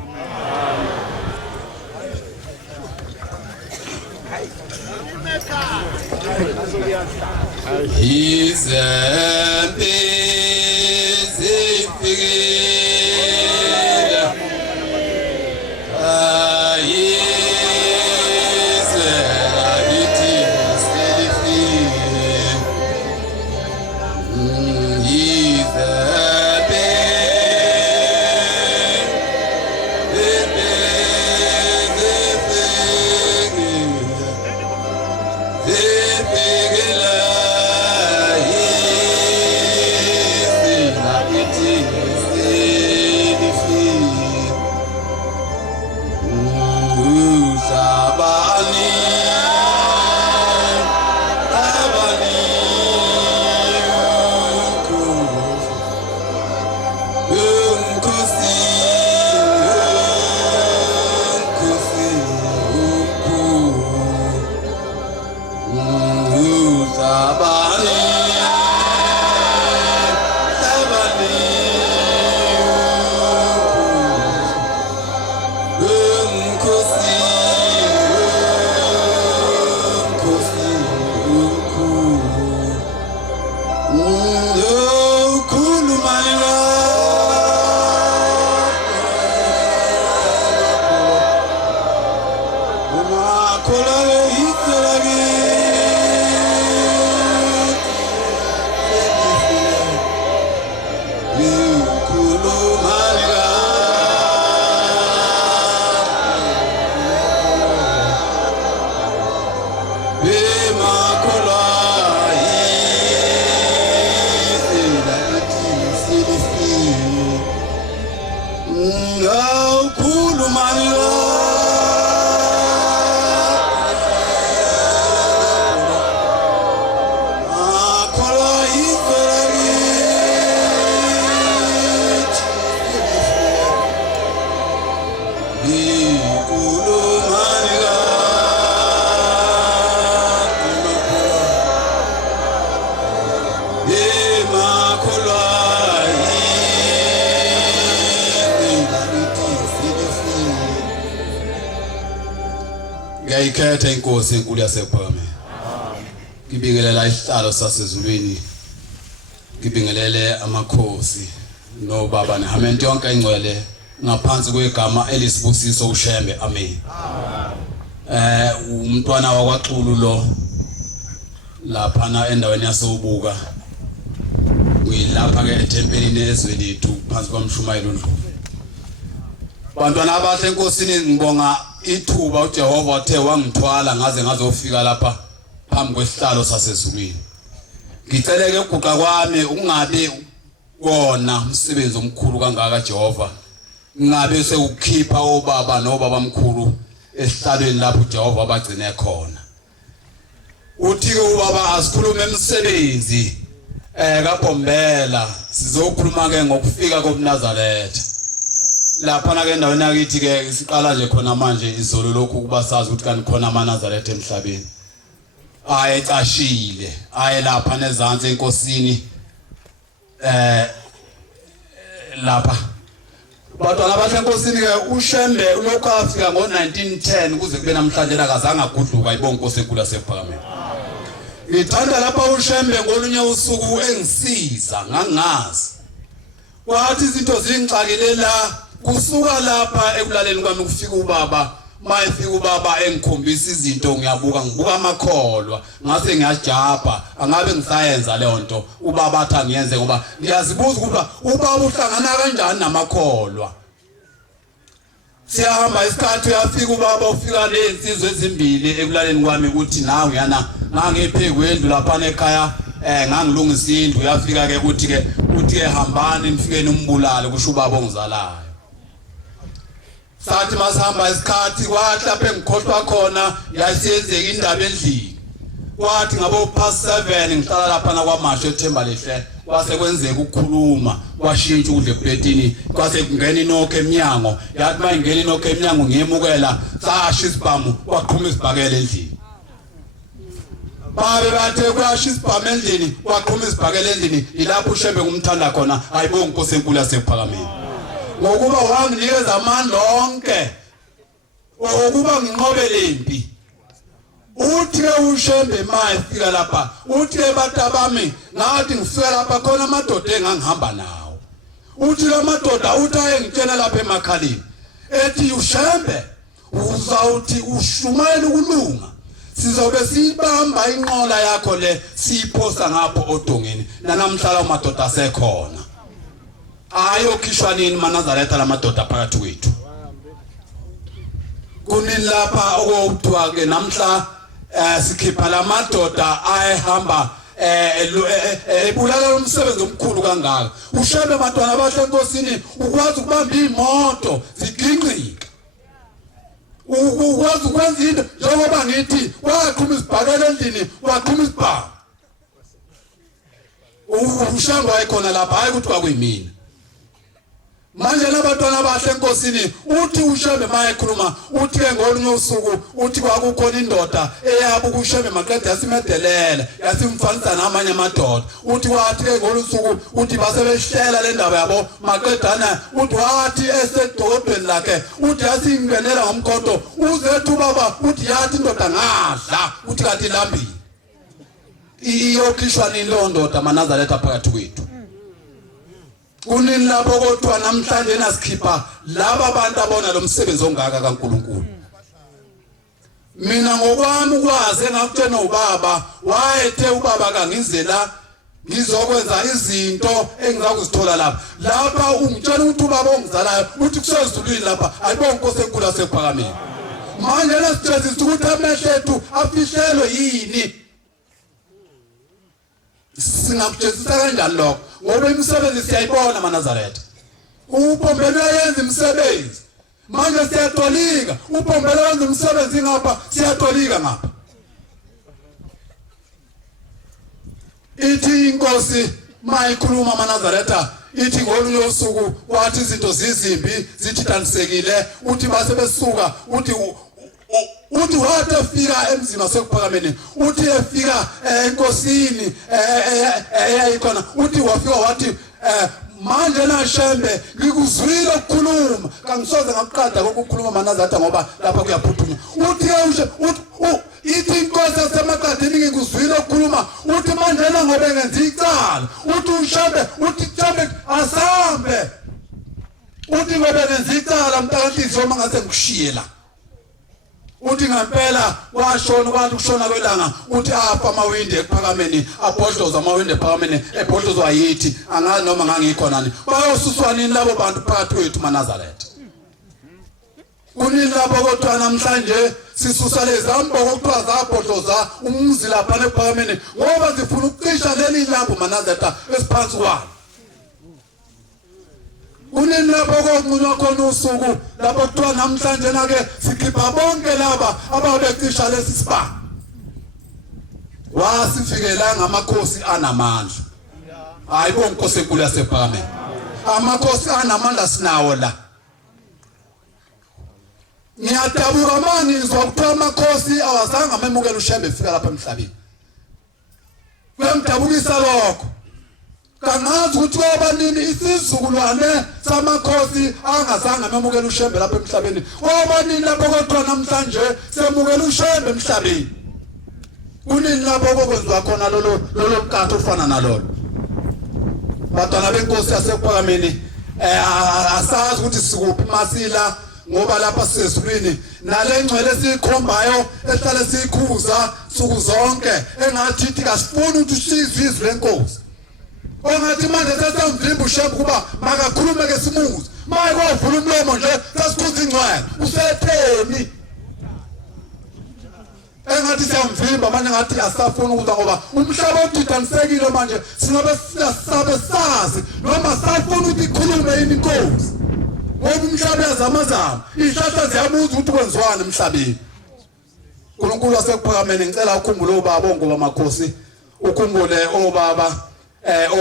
ngiyayikhetha inkosi enkulu yasePhakame ngibingelela isihlalo sasezulwini ngibingelele amakhosi nobaba nehamenti yonke engcwele ngaphansi kwegama elisibusiso uShembe. Amen. Umntwana wakwaXulu lo lapha na endaweni yasobuka uyilapha ke etempelini ezwelethu phansi kwaMshumayeli uNdlovu. Bantwana abahle enkosini ngibonga ithuba uJehova wathe wangithwala ngaze ngazofika lapha phambi kwesihlalo sasezulwini. Ngiceleke ukuguqa kwami ukungabe wona umsebenzi omkhulu kangaka Jehova. Ngabe sekukhipha obaba nobabamkhulu esihlalweni lapho uJehova abagcine khona. Uthi ke ubaba asikhulume emsebenzi kaBhombela sizokhuluma ke ngokufika kobuNazaretha. Lapha na ke endaweni yakithi ke siqala nje khona manje izolo lokhu kuba sazi ukuthi kanti khona amaNazaretha emhlabeni. Ayecashile aye lapha nezantsi enkosini lapha bantwana bahle enkosini ke uShembe ulokhu afika ngo1910 kuze kube namhlanje akazange aguduka ayibonke inkosi enkulu yasePhakameni. Ngithanda lapha uShembe ngolunye usuku engisiza ngangazi wathi izinto zingixakile la kusuka lapha ekulaleni kwami kufika ubaba mayifika ubaba engikhombisa izinto ngibuka amakholwa ngase ngiyajabha angabe ngisayenza le nto ubaba athi angiyenze ngoba ngiyazibuza ukuba ubaba uhlangana kanjani namakholwa. Siyahamba isikhathi uyafika ubaba ufika lezinsizwe ezimbili ekulaleni kwami uthi nawe uyana ngangiphekwendlu lapha ekhaya ngangilungisa indlu uyafika ke uthi ke hambani nifikeni umbulale kusho ubaba ongizalayo. Sathi masihamba isikhathi kwathi lapha engikhohlwa khona yasiyenzeka indaba endlini. Kwathi ngabo past 7 ngihlala lapha na kwaMasho eThemba Lehle kwase kwenzeka ukukhuluma kwashintsha ukudla epletini kwase kungena inokho eminyango yathi mayingena inokho eminyango ngiyemukela sasha isibhamu kwaqhuma isibhakela endlini. Babe bathe kwasha isibhamu endlini kwaqhuma isibhakela endlini ilapho uShembe kumthanda khona ayibonke inkosi enkulu yasePhakameni. Ngokuba wanginikeza amandla onke ukuba nginqobele impi. Uthi ke uShembe mayifika lapha uthi batabami ngathi ngifika lapha khona amadoda engangihamba nawo. Uthi la madoda uthi ayengitshela lapha emakhaleni ethi uShembe uzawuthi uShumayeli ukulunga sizobe sibamba inqola yakho le siyiphosa ngapho odongeni namhlanje amadoda asekhona. Ayokhishwa nini maNazaretha lamadoda phakathi kwethu. Kunini lapha okuthiwa ke namhla sikhipha lamadoda ayehamba ebulala umsebenzi omkhulu kangaka. uShembe bantwana bahle enkosini ukwazi ukubamba imoto zigingqika. Ukwazi ukwenza into njengoba ngithi waqhuma isibhakela endlini waqhuma isibhamu. uShembe wayekhona lapha hayi ukuthi kwakuyimina. Manje labantwana bahle enkosini uthi uShembe mayekhuluma uthi ke ngolunye usuku uthi kwakukhona indoda eyabo kuShembe maqedwe yasimedelela yasimfanisa namanye amadoda. Uthi wathi ke ngolunye usuku uthi basebehlela le ndaba yabo maqedana uthi wathi esedodweni lakhe uthi yasingenela ngomkhonto uzethu baba uthi yathi indoda ngadla uthi kanti lambini. Iyokhishwa nini lo ndoda maNazaretha phakathi kwethu. Kunini lapho kodwa namhlanje nasikhipha laba abantu abona lo msebenzi ongaka kaNkulunkulu. Mina ngokwami ukwazi engakutshena ubaba wayethe ubaba kangizela ngizokwenza izinto engizakuzithola lapha. Lapha ungitshela ukuthi ubaba ongizalayo uthi kusezulwini lapha ayibonke inkosi enkulu yasePhakameni. Manje lesitshenzisa ukuthi amehlo ethu afihlelwe yini. Singakutshenzisa kanjani lokho? Ngoba imisebenzi siyayibona maNazaretha. uBhombela uyenza imisebenzi. Manje siyatolika. uBhombela wenza imisebenzi ngapha siyatolika ngapha. Ithi inkosi mayikhuluma maNazaretha ithi ngolunye usuku wathi izinto zizimbi zithitanisekile uthi base besuka uthi wathi efika emzini wasePhakameni uthi efika enkosini eyayikhona uthi wafika wathi manje na Shembe ngikuzwile ukukhuluma kangisoze ngakuqada ukukhuluma maNazaretha ngoba lapha kuyaphuthuma uthi ithi inkosi yasemaqadini ngikuzwile ukukhuluma uthi manje na ngobe ngenza icala uthi uShembe uthi Shembe asambe uthi kuthiwe benenza icala mntakantithi uma ngase ngikushiye la uthi ngempela washona kwathi kushona kwelanga uthi afa amawindi ephakameni abhodloza amawindi ephakameni ebhodlozwa yithi angazi noma ngangikhona nini bayosuswa nini labo bantu phakathi kwethu maNazaretha kunini lapho kodwa namhlanje sisusa lezamboko kuthiwa zabhodloza umzi lapha nephakameni ngoba zifuna ukucisha leli lambo maNazaretha esiphansi kwalo kunini lapho kokunconywa khona usuku lapho kuthiwa namhlanje nake sikhipha bonke laba ababecisha lesi sibani wasifikela ngamakhosi anamandla hayi bonkosi enkulu yasephakameni amakhosi anamandla sinawo la ngiyadabuka mangizwa kuthiwa amakhosi awazange amemukela uShembe efika lapha emhlabeni kuyamdabukisa lokho kangazi ukuthi obanini isizukulwane samakhosi angazange amemukela uShembe lapha emhlabeni obanini lapho kodwa namhlanje semukela uShembe emhlabeni kunini lapho kokwenziwa khona lolo mkhatho ufana nalolo batwana benkosi yasephakameni asazi ukuthi sikuphi masila ngoba lapha sisezulwini nale ngcwele sikhombayo ehlale sikhuza suku zonke engathi ithi kasifuni ukuthi sizwe izwi lenkosi ongathi manje sesemvimba uShembe kuba makakhulume ke simuze maye kwavula umlomo nje sesikhuza ingcwele usetheni engathi siyamvimba manje ngathi asafuna ukuza ngoba umhlaba udidanisekile manje singabe sazi noma safuna ukuthi ikhulume yini inkosi ngoba umhlaba yazamazama ihlahla ziyabuza ukuthi kwenziwani emhlabeni uNkulunkulu wasekuphakameni ngicela ukukhumbula obaba ngoba amakhosi ukhumbule obaba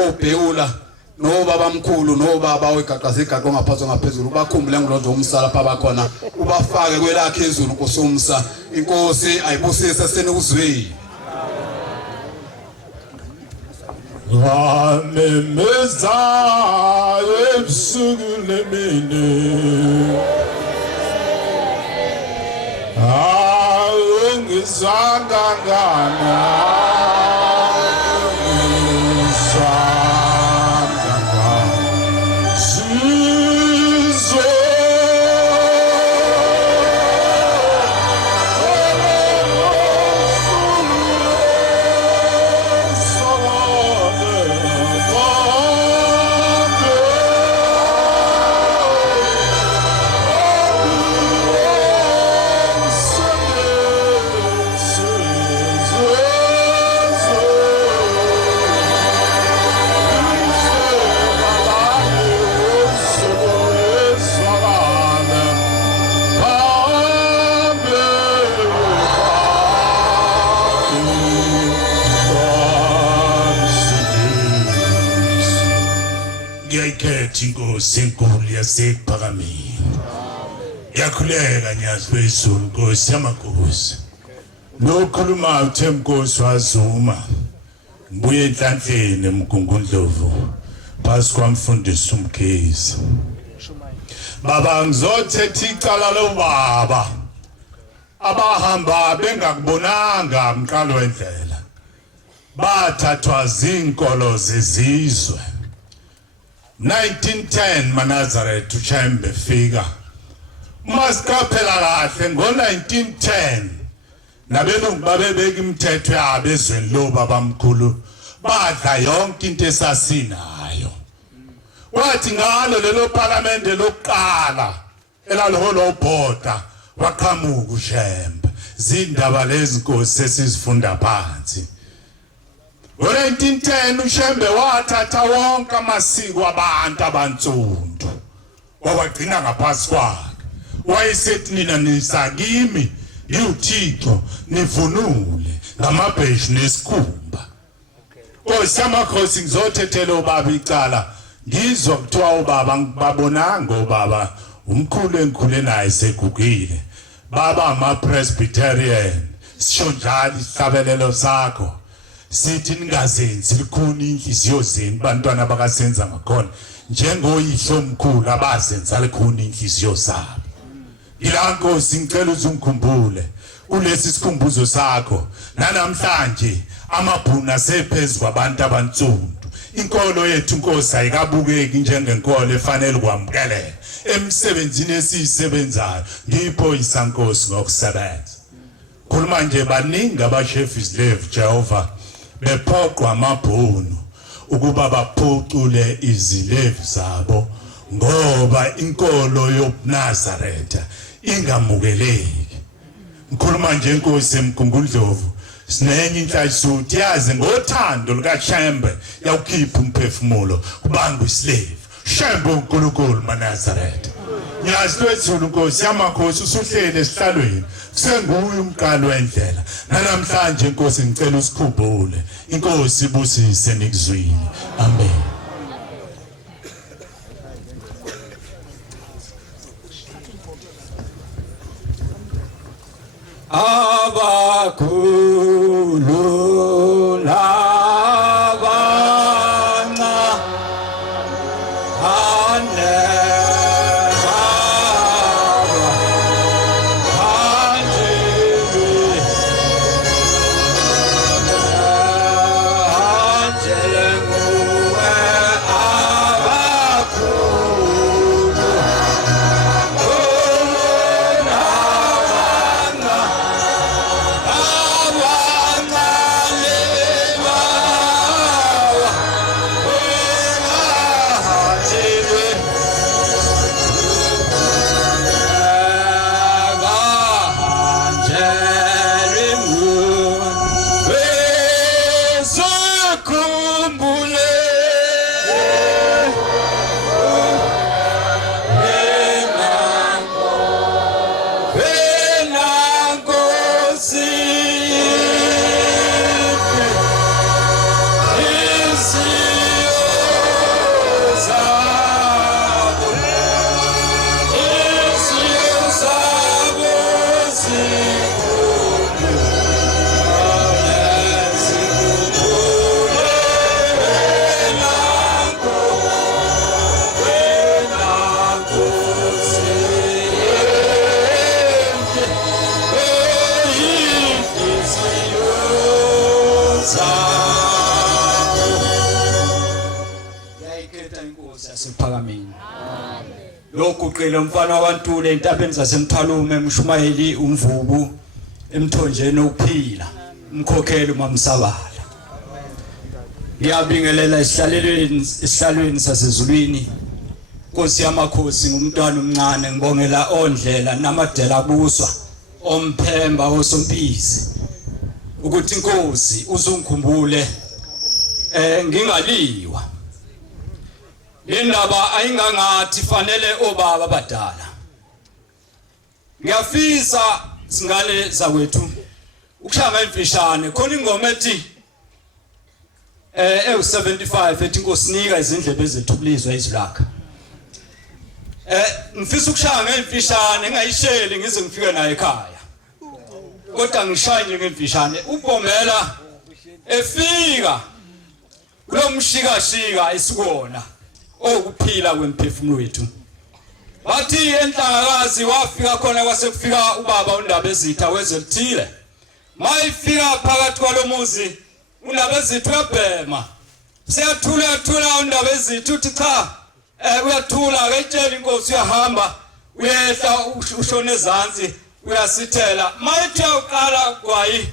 obhewula nobaba mkhulu nobaba oyigaqa zigaqa ngaphansi ngaphezulu bakhumbule ngilonzo umsala pha bakhona ubafake kwelakhe izulu Nkosi umsa inkosi ayibusise senikuzweni Wamemeza ebusuku lemini ungizwanga ngana Inkosi enkulu yasephakameni yakhuleka nyazwe izulu Nkosi yamakhosi lokhuluma uThemkosi wazuma mbuye enhlanhleni eMgungundlovu phasi kwamfundisi uMkhize baba ngizothetha icala lo baba abahamba bengakubonanga umqalo wendlela bathathwa zinkolo zezizwe 1910 maNazaretha uShembe fika masikaphela kahle ngo1910 nabelungu babebeka imithetho yabo ezweni lo babamkhulu badla yonke into esasinayo wathi ngalo lelo parliament lokuqala elaliholo ubhoda waqhamuka uShembe zindaba lezi Nkosi sesizifunda phansi ngo1910 uShembe wathatha wonke amasiko abantu abantsundu wawagcina ngaphansi kwakhe wayesethi nina nisakimi uThixo nivunule ngamabheshi nesikhumba Nkosi yamakhosi ngizothethela ubaba icala ngizwa kuthiwa ubaba ngibabonanga ubaba umkhulu engikhule naye segugile baba ama-Presbyterian sisho njalo isihlabelelo sakho sithi ningazenzi likhuni inhliziyo zenu bantwana bakasenza ngakhona njengoyihlo omkhulu abazenza likhuni inhliziyo zabo ila Nkosi ngicela uzungikhumbule kulesi sikhumbuzo sakho nanamhlanje amabhuna sephezulu kwabantu abantsundu inkolo yethu Nkosi ayikabukeki njengenkolo efanele ukwamukeleka emsebenzini esisebenzayo ngipho isankosi ngokusebenza. Khuluma nje baningi abashefi slave Jehova bephoqwa amabhunu ukuba baphucule izilevu zabo ngoba inkolo yobuNazaretha ingamukeleki. Ngikhuluma nje inkosi eMgungundlovu sinenye inhlayisuthi yazi ngothando likaShembe yawukhipha umphefumulo kubanga islave Shembe uNkulunkulu maNazaretha. Ngiyazi lwethulu Nkosi yamakhosi usuhlele esihlalweni kusenguye umqalo wendlela. Namhlanje Nkosi ngicela usikhumbule. Inkosi ibusise nikuzwini. Amen. Abakhulu Lokuqela umfana waNtule entabeni zaseMthalume eMshumayeli umvubu emthonjeni okuphila umkhokheli uMamsabala. Ngiyabingelela isihlalweni sasezulwini. Nkosi yamakhosi ngumntwana omncane ngibongela ondlela namadela abuswa omphemba osompisi ukuthi inkosi uzungikhumbule ngingaliwa. Indaba ayingangathi fanele obaba abadala. Ngiyafisa singane zakwethu ukushanga imfishane khona ingoma ethi ewu75 ethi inkosi nika izindlebe zethu kulizwa izilaka. Ngifisa ukushanga imfishane ngayisheli ngize ngifike naye ekhaya. Kodwa ngishanye ngemfishane uBomela efika kulo mshikashika esikona okuphila kwemphefumulo wethu. Wathi enhlangakazi wafika khona kwasekufika ubaba uNdabezitha wezelithile. Mayifika phakathi kwalomuzi uNdabezitha uyabhema. Seyathula uNdabezitha uthi cha uyathula akayitshela inkosi uyahamba uyehla ushone ezantsi uyasithela. Mayithi uqala kwayi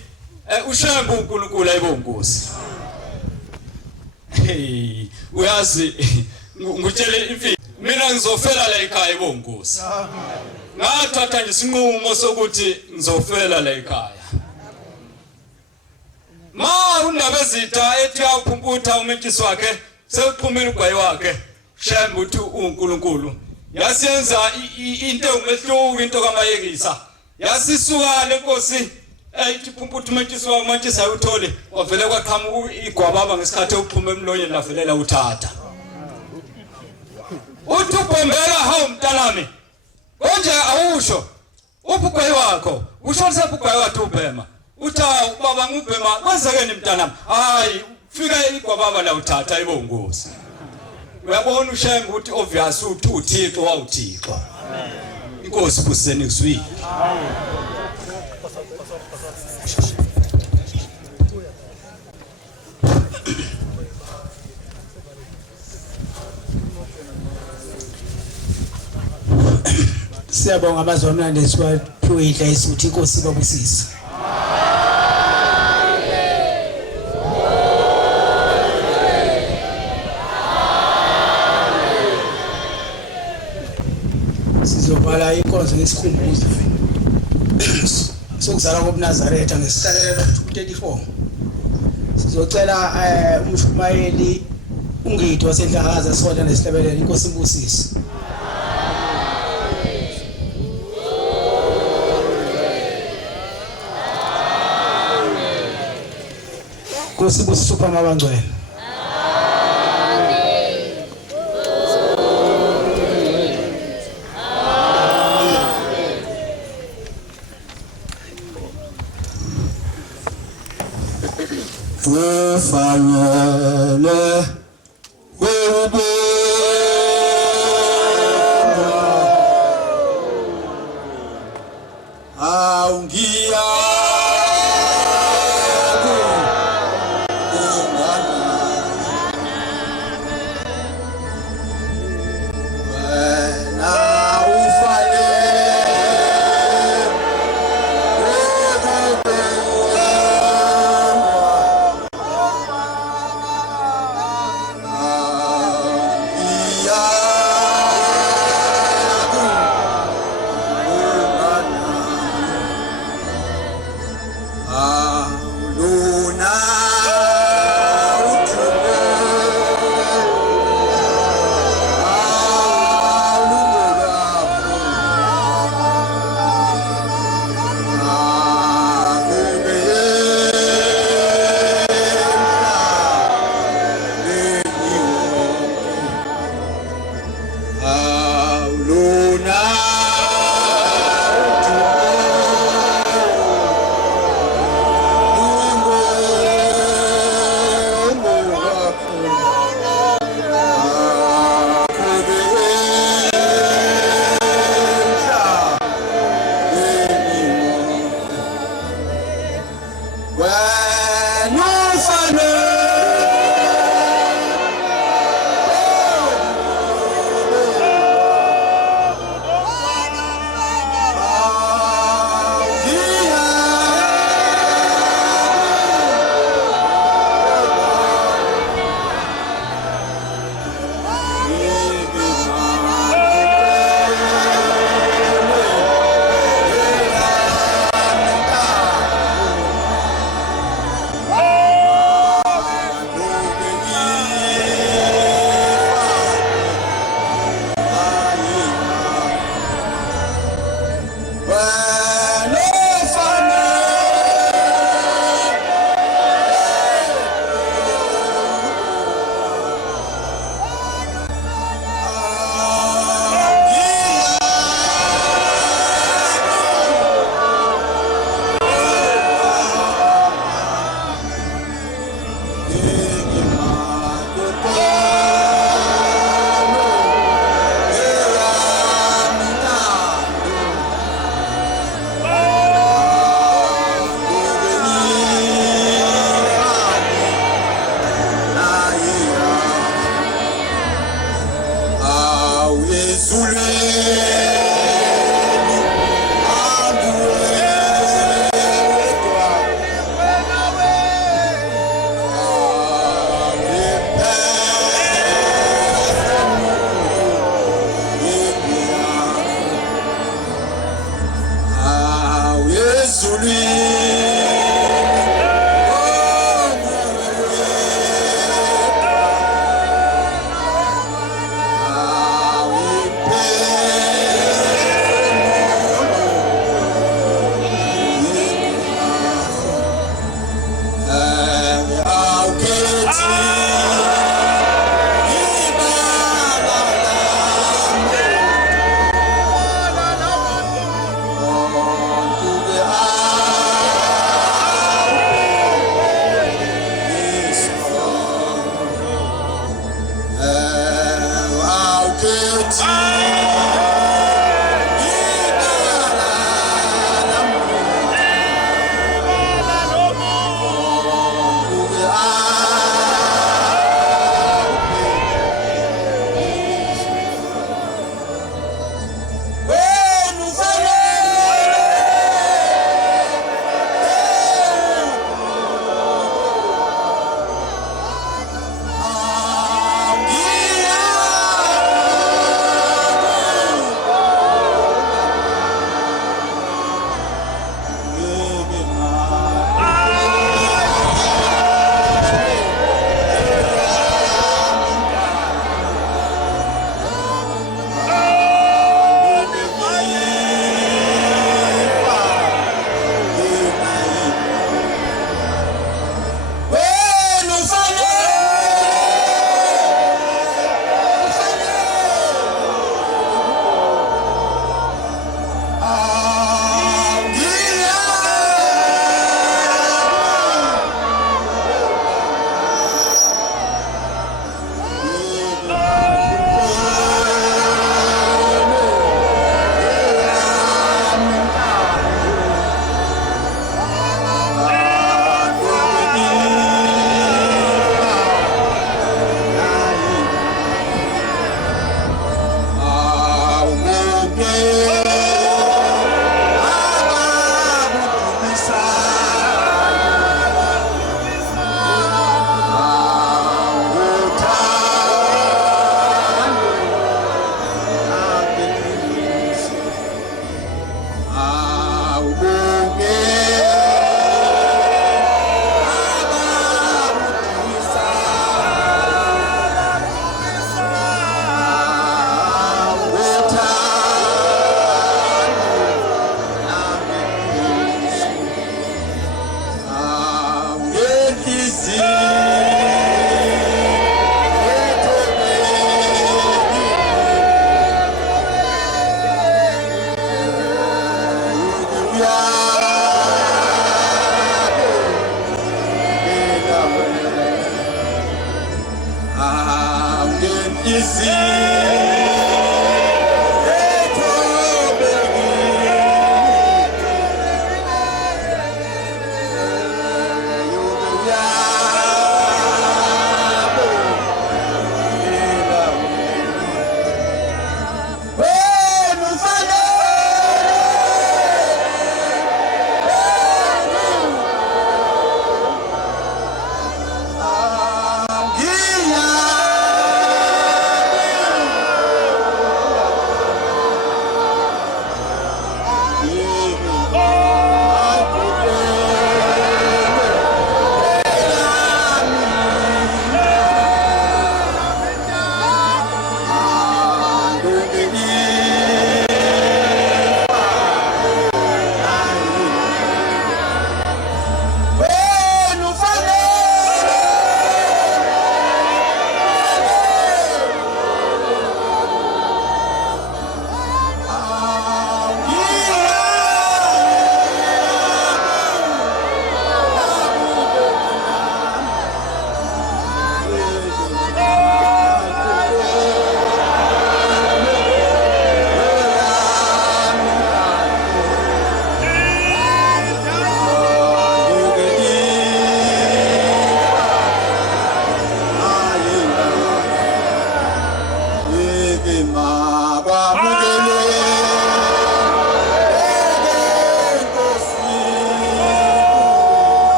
uShembe uNkulunkulu ayibonkosi. Hey uyazi ngutshele imfihlo mina ngizofela la ekhaya bonkosi. Ngathatha nje isinqumo sokuthi ngizofela la ekhaya. uNdabezitha ethi awuphumputha umetshisi wakhe sewuqhumile ugwayi wakhe Shembe uthi uNkulunkulu yasiyenza into engehluka into kamayekisa yasisuka lenkosi ethi phumputha umetshisi wakhe umetshisi ayuthole wavele kwaqhamuka igwababa ngesikhathi uqhume emlonyeni lavelela uthatha. Uthi uBomela hawu mntanami konje awusho ubugwayi wakho usho sebugwayi wakho ubhema uthi baba ngubhema kwenzekeni mntanami hayi fika igwababa la uthatha ayibonkosi. Uyabona uShembe ukuthi obvious uthi uThixo wawuThixo. Amen. Inkosi buseni kuzwini. Siyabonga abazalwane esiwaphiwe idlayisi uthi inkosi babusise. Sizovala inkonzo ngesikhumbuzo sokuzalwa kobuNazaretha ngesihlakelo 34. Sizocela umshumayeli uNgidi waseNhlakaza sihola nesihlabelelo inkosi ibusise. Inkosi ibusise uPhama abangcwele. Wefanyele webo aungia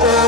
oh